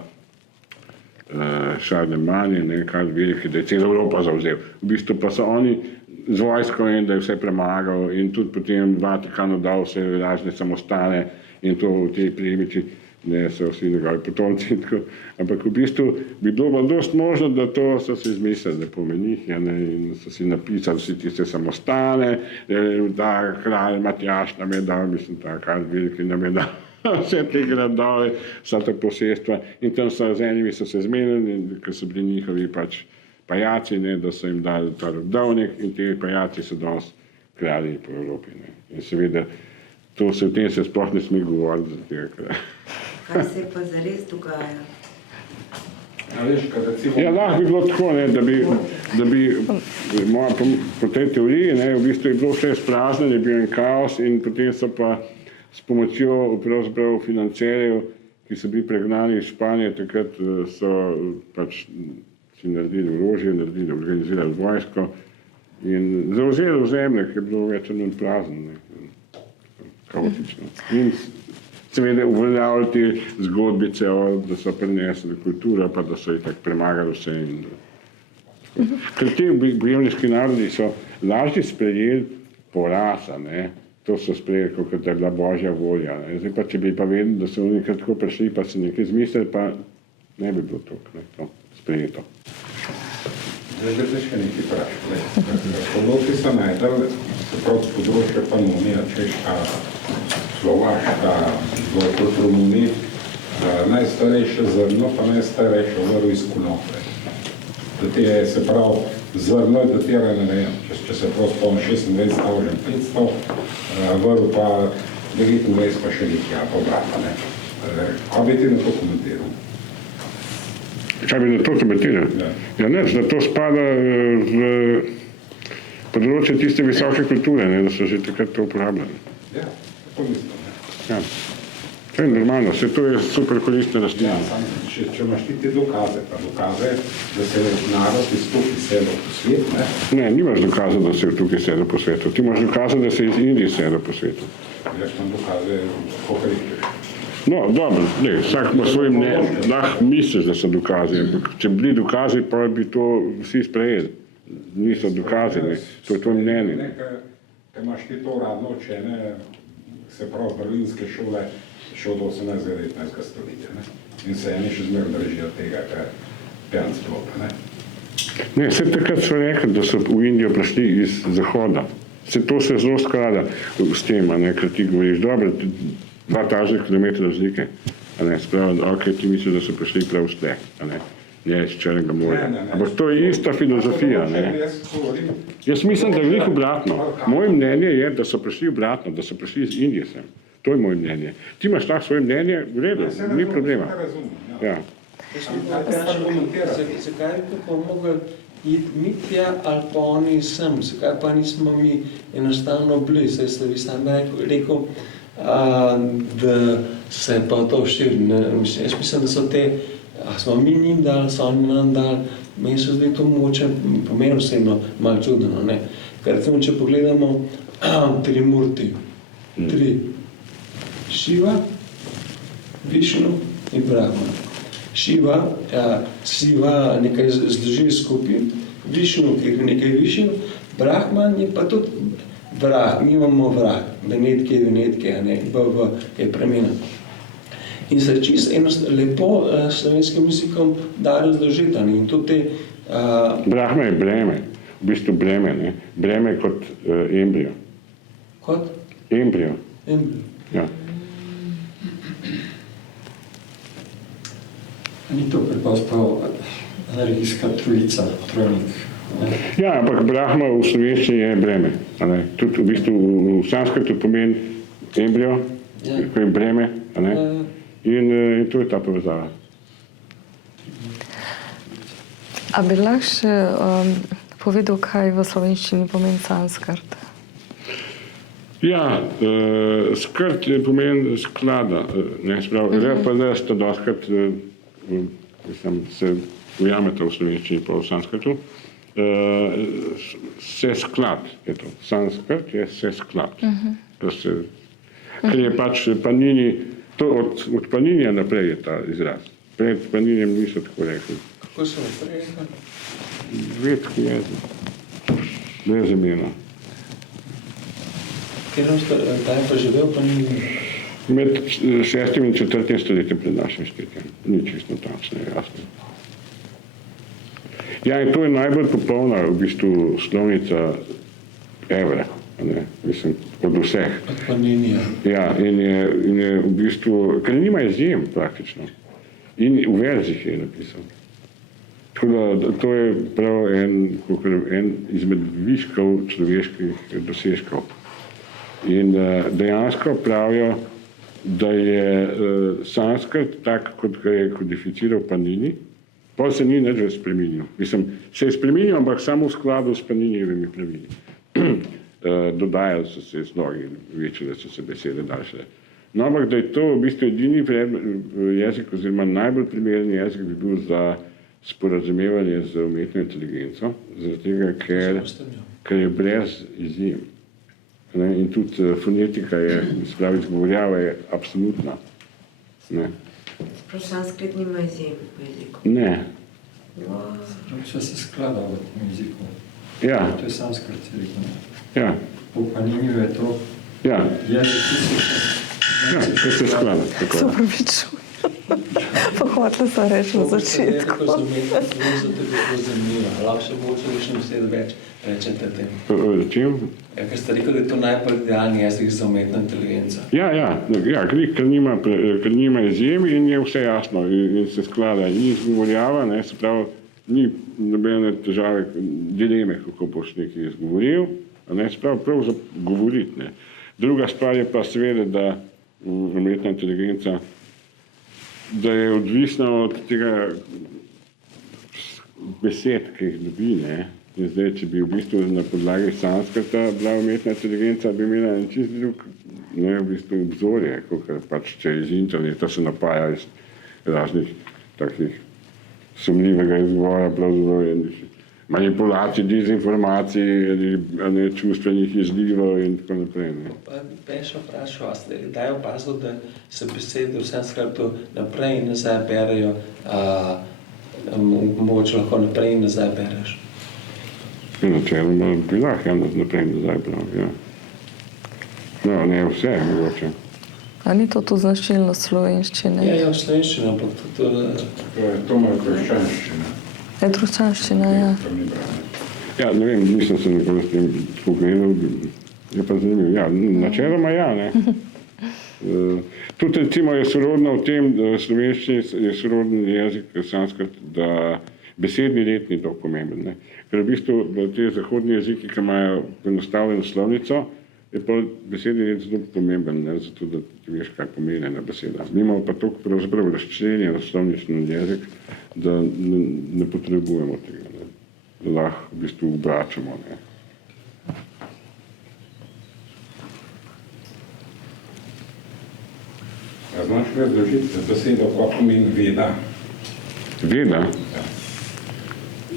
Šarlemagne, kar veliki, da je celo Evropa zavzel. V bistvu pa so oni z vojsko in da je vse premagal in tudi potem Vatikanu dal vse razne samostane in to v tej prijemici ne so vsi njegovi potomci. Ampak v bistvu bi bilo dosti možno, da to so si izmislili po menih in so si napisali vsi tiste samostane, da kralj Matjaž nam je dal, mislim, ta kar veliki nam je dal vse te gradove, vsa ta posestva in tam so z enimi so se zmenili, ker so bili njihovi pač pajaci, da so jim dali ta rodovnik in te pajaci so danes kralji po Evropi. In seveda, to se v tem se sploh ne sme govoriti za tega. Kaj se pa zares dogaja? Ja, lahko bi bilo tako, da bi po tej teoriji, v bistvu je bilo vse sprazneno, je bil en kaos in potem so pa s pomočjo pravzaprav financerjev, ki so bili pregnani iz Španije, takrat so pač si naredili orožje, organizirali vojsko in zavzeli zemlje, ki je bilo več ali manj prazno, kaotično. In seveda uveljavili te zgodbice, da so prinesli kulturo, pa da so jih tako premagali vse. Ker ti bojevniški narodi so lažje sprejeli porasa, to so sprejeli, kot da je bila božja volja. Zdaj pa, če bi pa vedeli, da so nekaj tako prišli, pa se nekaj zmislili, pa ne bi bilo to sprejeto. Zdaj bi še nekaj vprašali. Podloki so najdali, se pravi področje Panonija, Češka, Slovaška, kot Romunija, najstarejše zrno, pa najstarejše vrv iz konoplje. Se pravi, zrno je datirano, ne vem, če se prav spomnim 26.500, vrv pa 29 pa še nekaj, pa vrata. Kaj bi ti na to komentiral? Kaj bi na to komentiral? Ja, ne, da to spada v področje tiste visoke kulture, da so že takrat to uporabljali. Ja, to mislim. Ja. To je normalno, vse to je super koristna rastlina. Če imaš ti te dokaze, da se narod iz tukaj selil po svetu, Ne, nimaš dokaza, da se je tukaj selil po svetu. Ti imaš dokaza, da se je iz Indije selil po svetu. Jaz imam dokaze, koliko rečeš. No, dobro, vsak ima svoj mnenje, lahko misliš, da so dokazi, ampak če bi bili dokazi, pa bi to vsi sprejeli. Niso dokazi, to je to mnenje. Ker imaš ti to uradno učenje, se pravi berlinske šole, še od 18. stoletja. In se eni še zmeraj držijo tega, kar pijan sploh. Ne, vse takrat so rekli, da so v Indijo prišli iz Zahoda. To se zelo sklada s tem, ker ti govoriš, dobro, 2000 km razlike. Spravi, ti misliš, da so prišli prav s tle, ne iz Črnega morja. Ampak to je ista filozofija. Jaz mislim, da je veliko obratno. Moje mnenje je, da so prišli obratno, da so prišli iz Indije sem. To je moje mnenje. Ti imaš tako svoje mnenje, v redu, ni problema. Ja. Zakaj bi pa mogli iti mi tja ali pa oni sem? Zakaj pa nismo mi enostavno bili? Saj ste vi sami rekel, da se pa to štiri. Jaz mislim, da so te, smo mi njim dali, so oni nam dali, meni se zdaj to mogoče pomeni vsebno malo čudno. Ker recimo, če pogledamo Trimurti, Šiva, Višnu in Brahman. Šiva nekaj zdrži skupaj, Višnu, ki je nekaj višji, Brahman je pa tudi vrah, mi imamo vrah, venetke, ki je premena. In se čisto lepo slovenskim jezikom da razložiti. In tudi te... Brahma je breme, v bistvu breme, ne? Breme kot embrio. Kot? Embrio. Embrio. Ja. Ni to preprosto energijska trojica, trojnik. Ja, ampak Brahma v slovenščini je breme. A ne? Tudi v bistvu v sanskrtu pomeni embrio, ko je breme. A ne? In to je ta povezava. A bi lahko še povedal, kaj v slovenščini pomeni sanskrt? Ja, skrt pomeni sklada. RPL sta doskrat, se ujameta v slovenščini pa v sanskrtu. Se sklad je to. Sanskrt je se sklad. Ker je pač Panini, to od Paninija naprej je ta izraz. Pred Paninjem niso tako rekli. Kako so naprej rekli? Vedki jezik. Brez imena. Kdaj je pa živel Panini? Med 6. in 4. stoletjem pred našim štetjem. Ni čisto tačno, jasno. Ja, in to je najbolj popolna v bistvu slovnica ever, mislim, od vseh. Od Paninija. Ja, in je v bistvu, ker nima izjem praktično. In v verzih je napisal. Tako da to je prav en izmed viškov človeških dosežkov. In dejansko pravijo, da je sanskrt tak, kot ga je kodificiral Panini, pa se ni nič več spremenil. Mislim, se je spremenil, ampak samo v skladu s Paninijevimi pravili. Dodajali so se slogi, večale so se besede daljše. No, ampak da je to v bistvu edini jezik, oziroma najbolj primeren jezik bi bil za sporazumevanje z umetno inteligenco, zaradi tega, ker je brez izjem. In tudi fonetika je, spravi izgovorjava je absolutna. Sprav sanskrit nima izjem v jeziku. Ne. Vse se sklada v tem jeziku. Ja. To je sanskrit, se rekel. Ja. Po Paniniju je to jezik, ki se še... Ja, to se sklada. Se upravičujem. Pohvatila sem reči na začetku. Kako razumeti, za te bi bilo zanimivo. Lahko še mogoče rečem vse več, rečete tem. Čim? Ja, ker ste rekel, da je to najbolj idealni jezik za umetno inteligenco. Ja, ker nima izjem in je vse jasno in se sklada. In izgovorjava, se pravi, ni nobene težave, dileme, kako boš nekaj izgovoril, se pravi, prav za govoriti. Druga stvar je pa seveda, da umetna inteligenca, da je odvisna od tega besed, ki jih dobi. In zdaj, če bi v bistvu na podlagi sanskrta bila umetna inteligenca, bi imela en čist drug v bistvu obzorje, kot pač če iz interneta se napaja iz raznih takih sumljivega izgovora, pravzaprav manipulacij, dezinformacij, čustvenih izlivov in tako naprej. Pa bi še vprašal, a ste kdaj opazili, da se besede v sanskrtu naprej in nazaj berejo, mogoče lahko naprej in nazaj bereš? Načeloma bi lahko naprej in nazaj bral, ja. No, ne vse, mogoče. A ni to značilnost slovenščine? Ja, slovenščina, ampak tudi... To ima krščanščina. Je druščanščina, ja. Ja, ne vem, nisem se nekaj s tem pogledal, je pa zanimivo. Ja, načeloma ja, ne. Tudi recimo je sorodno v tem, da slovenščini je sorodni jezik sanskrt, da besedni red ni tako pomemben, ne. Ker v bistvu te zahodni jeziki, ki imajo poenostavljeno slovnico, je pa besedni red zelo pomemben, ne, zato da ti veš, kaj pomeni ena beseda. Mi imamo pa toliko pravzaprav razčlenjen slovnični jezik, da ne potrebujemo tega, ne, da lahko v bistvu obračamo, ne. A znaš razložiti besedo, kaj pomeni veda? Veda? Ja.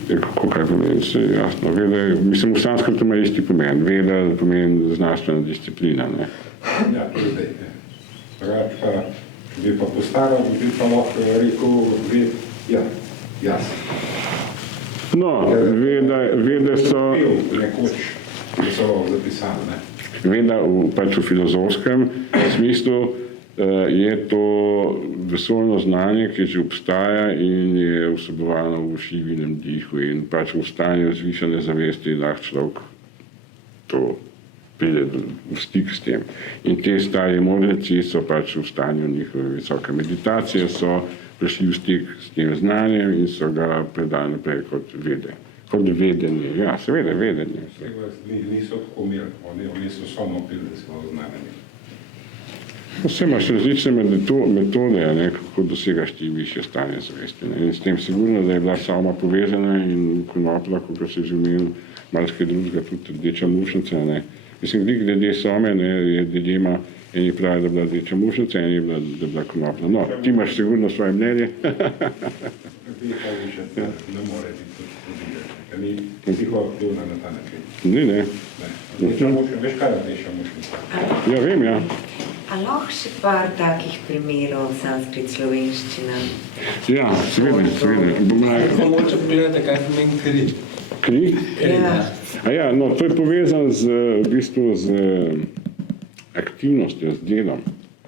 Kako kaj pomeni, se jasno. Veda je, mislim, v sanskrtu ima isti pomen. Veda pomeni znanstvena disciplina, ne. Ja, to je zdaj. Skratka, če bi pa postaral, bi pa lahko rekel, ja, jaz. No, ve, da so... Nekoč, da so zapisali, ne? Ve, da pač v filozofskem smislu je to vesoljno znanje, ki že obstaja in je vsebovano v šivinem dihu in pač v stanju zvišane zavesti lahko človek to pride v stik s tem. In te stari modreci so pač v stanju njihove visoke meditacije, so prišli v stik s tem znanjem in so ga predali naprej kot vede. Kot vedenje, ja, seveda vedenje. Niso tako imeli, oni so samo pili, da so znamenje. Vse imaš različne metode, ne, kako dosegaš ti višje stanje zavesti. Ne. In s tem sigurno, da je bila sama povezana in konoplja, kot se je že imel, malo kaj drugega, tudi rdeča mušnica. Ne. Mislim, glede some, ne, je dilema, eni pravi, da je bila rdeča mušnica, eni da je bila konoplja. No, ti imaš sigurno svoje mnenje. Ne more biti tudi, ni njihova vplivna na ta način. Ni, ne. Veš kaj je rdeča mušnica? Ja, vem, ja. A lahko še par takih primerov sanskrit slovenščina? Ja, seveda. Mogoče pogledate, kaj pomeni kri. Kri? Ja. A ja, no, to je povezano v bistvu z aktivnostjo, z delom.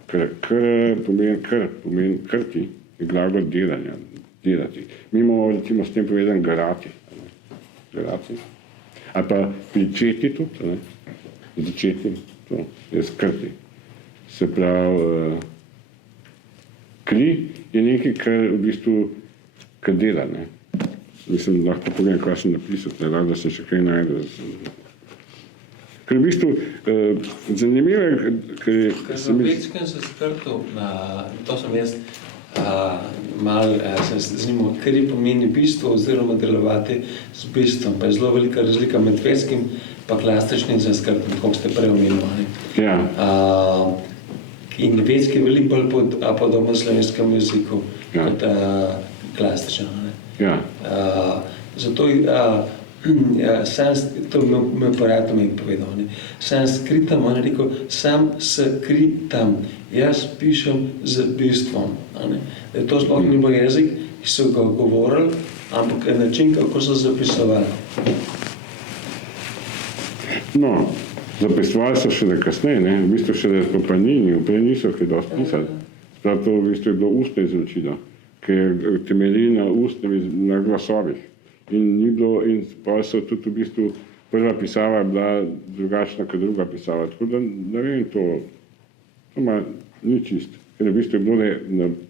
Kr pomeni krti, je glagol delanja, delati. Mi imamo recimo s tem povedan garati. A pa pričeti tudi, ne? Začeti, to je skrti. Se pravi, kri je nekaj, kar v bistvu kar dela, ne. Mislim, lahko pogledam, kaj sem napisal, da se še kaj najde. Ker v bistvu zanimivo je, ker za večkrat se skrtal, to sem jaz sem se zanimal, kri pomeni bistvo oziroma delovati z bistvom, pa je zelo velika razlika med vetskim pa klasičnim zanskrtom, kot ste prej omenili. Ja. In vedski je veliko bolj podoben slovenskem jeziku kot klasičen. Ja. Zato to me porato mi povedal. Sanskritam, on je rekel, sam skritam, jaz pišem z bistvom. Da je to sploh ni bil jezik, ki so ga govorili, ampak je način, kako so zapisovali. No, zapisovali so še da kasneje, ne? V bistvu še da pa njini, prej niso kaj dosti pisali. Sprav to v bistvu je bilo ustno izročilo, ki je temelji na glasovih. In ni bilo, in pa so tudi v bistvu prva pisava bila drugačna kot druga pisava. Tako da ne vem, to ni čist. Ker v bistvu je bilo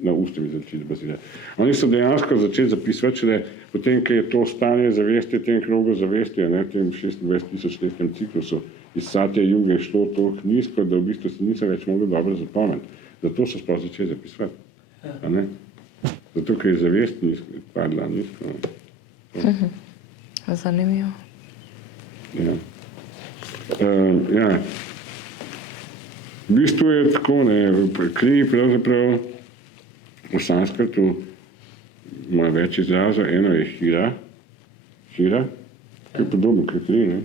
na ustnem izročilu bazira. Oni so dejansko začeli zapisovati šele potem, ker je to stanje zavesti, tem krogu zavesti, ne, tem 26.000-letnem ciklusu, iz Satje Juge je šlo toliko nizko, da v bistvu se niso več mogli dobro zapomniti. Zato so sploh začeli zapisovati. A ne? Zato, ker je zavest padla nizko. Zanimivo. Ja. Ja. V bistvu je tako, ne, kri pravzaprav v sanskrtu ima več izrazov. Eno je hira, ki je podobno kot kri, ne.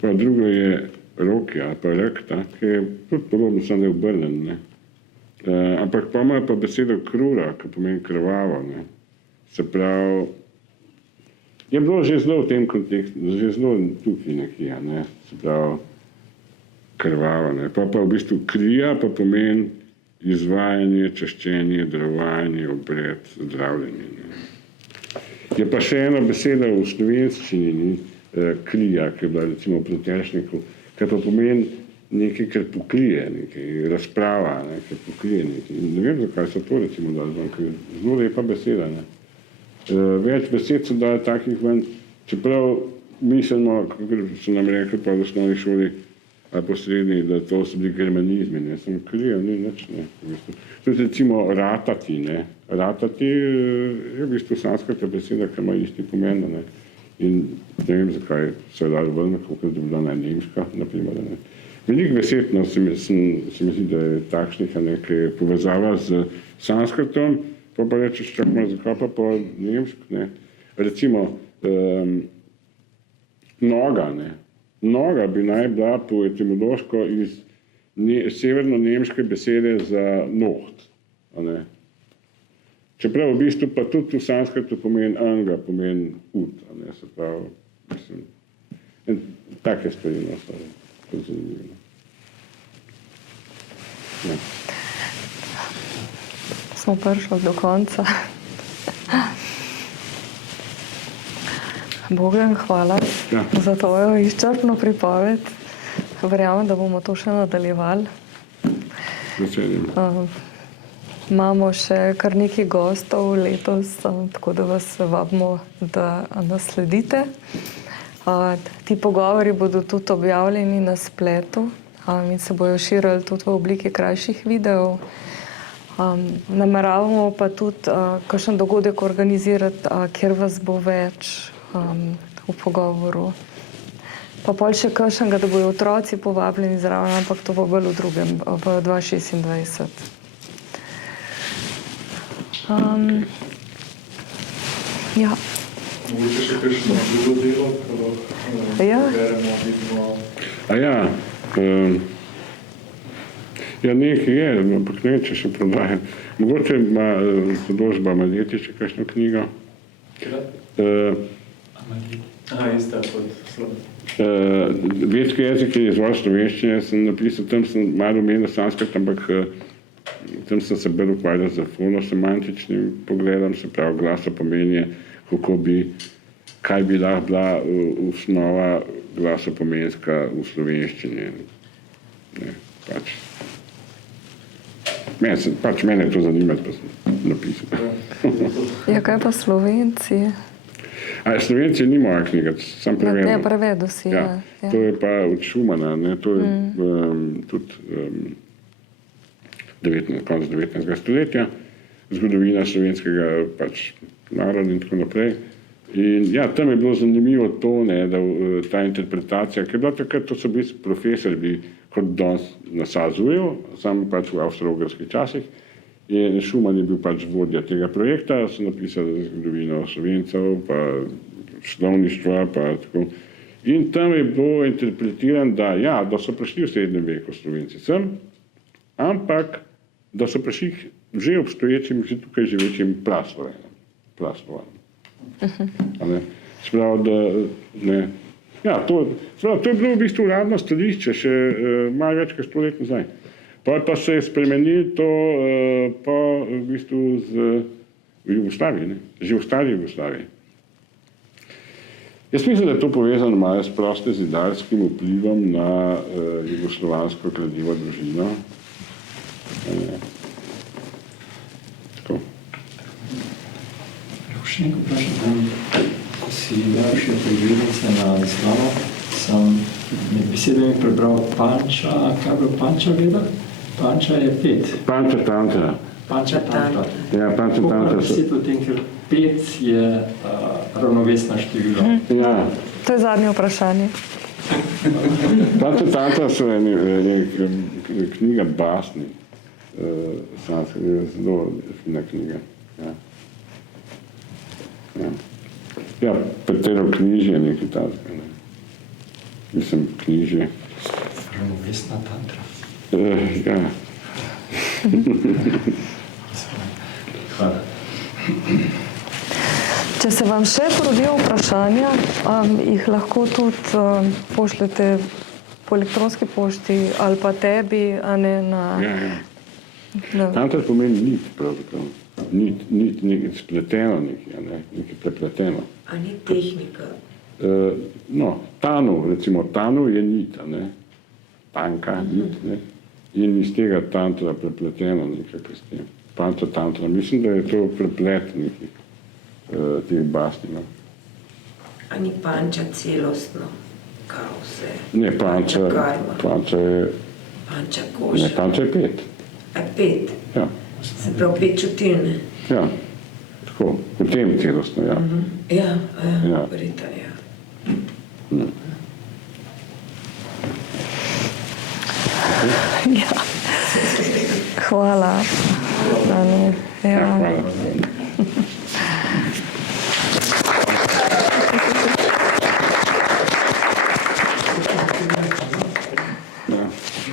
Pa drugo je rokja, pa rekta, ki je tudi podobno, samo da je obrnen, ne. Ampak pa ima pa besedo krura, ki pomeni krvavo, ne. Se pravi, je bilo že zelo v tem kontekstu, že zelo tukaj nekje, ne. Se pravi, krvava, ne. Pa v bistvu krija pa pomeni izvajanje, čaščenje, darovanje, obred, zdravljenje, ne. Je pa še ena beseda v slovenščini, krija, ki je bila recimo v Pleteršniku, kar pa pomeni nekaj, kar pokrije, nekaj razprava, ne, kar pokrije nekaj. Ne vem, zakaj so to recimo dali, ker je zelo lepa beseda, ne. Več besed so dali takih ven, čeprav mislimo, kako so nam rekli pa v osnovni šoli ali po srednji, da to so bili germanizmi, ne, sem krijev, ni nič, ne. Tudi recimo ratati, ne. Ratati je v bistvu sanskritska beseda, ki ima isti pomen, ne. In ne vem, zakaj so jo dali ven, kako je bila nemška, naprimer, ne. Veliko besed, no, se mi zdi, da je takšnih, ne, ki je povezava z sanskritom, pa rečeš, čakaj, zakaj pa po nemško, ne. Recimo, noga, ne. Noga bi naj bila po etimološko iz severno-nemške besede za noht. A ne? Čeprav v bistvu pa tudi v sanskrtu pomeni anga, pomeni ud. A ne? Se pravi, mislim, take stvari, no, stvari. To je zanimivo. Ja. Smo prišli do konca. Bogdan, hvala za tvojo izčrpno pripoved. Verjamem, da bomo to še nadaljevali. Imamo še kar nekaj gostov letos, tako da vas vabimo, da nas sledite. Ti pogovori bodo tudi objavljeni na spletu in se bojo širili tudi v obliki krajših videov. Nameravamo pa tudi kakšen dogodek organizirati, kjer vas bo več v pogovoru. Pa pol še kakšnega, da bojo otroci povabljeni zraven, ampak to bo bolj v 2026. Ja. Mogoče še kakšno drugo delo, ko beremo, vidimo. Ja, nekaj je, ampak ne, če še prodajem. Mogoče ima Založba Amadeti še kakšno knjigo. Ista pod slovom. Vedski jezik je izvor slovenščine, sem napisal, tam sem malo omenil sanskrt, ampak tam sem se bolj ukvarjal z fonosemantičnim pogledom, se pravi glasopomenje, kaj bi lahko bila osnova glasopomenska v slovenščini. Mene to zanima, pa sem napisal. Ja, kaj pa Slovenci? Slovenci ni moja knjiga, sem prevedel. Ne, prevedel si, ja. To je pa od Schumana, ne, to je tudi konec 19. stoletja, zgodovina slovenskega naroda in tako naprej. In ja, tam je bilo zanimivo to, ne, da ta interpretacija, ker bilo takrat, to so bili profesori, kot danes nasazujejo, sam v avstro-ogrskih časih. In Schumann je bil vodja tega projekta, so napisali zgodovino Slovencev, pa slovništva, pa tako. In tam je bilo interpretiran, da so prišli v srednjem veku Slovenci sem, ampak da so prišli že obstoječim, že tukaj živečim praslovanjem. Sprav, da ne. Ja, to je bilo v bistvu uradno stališče, še malo več kot 100 let nazaj. Pa se je spremenilo to v bistvu v Jugoslaviji, že v stari Jugoslaviji. Jaz mislim, da je to povezano malo s prostezidarskim vplivom na jugoslovansko kladivo družino. Tako. Še nekaj vprašanje. Ko si dal še preglednice na Islamo, sem med besedami prebral Panča, kaj je bilo Panča gleda? Panča je 5. Panča tantra. Panča tantra. Ja, Panča tantra. Kako besed o tem, ker 5 je ravnovesna število? Ja. To je zadnje vprašanje. Panča tantra so knjiga basni. Zelo fina knjiga. Ja, Petrov knjižje je nekaj takega. Mislim, knjižje. Ravnovesna tantra. Ja. Hvala. Če se vam še porodijo vprašanja, jih lahko tudi pošljete po elektronski pošti ali pa tebi, a ne na... Tantra pomeni nit, pravzaprav. Nit, nekaj spleteno, nekaj prepleteno. A ni tehnika? Tanu, recimo, tanu je nit, tanka nit, in iz tega tantra prepleteno nekaj s tem. Panča tantra, mislim, da je to preplet nekih teh basni. A ni panča celostno, kao vse? Ne, panča je... Panča koša? Ne, panča je 5. A 5? Ja. Se pravi 5 čutilne? Ja, tako, potem celostno, ja. Ja, verita, ja. Ja. Hvala. Hvala.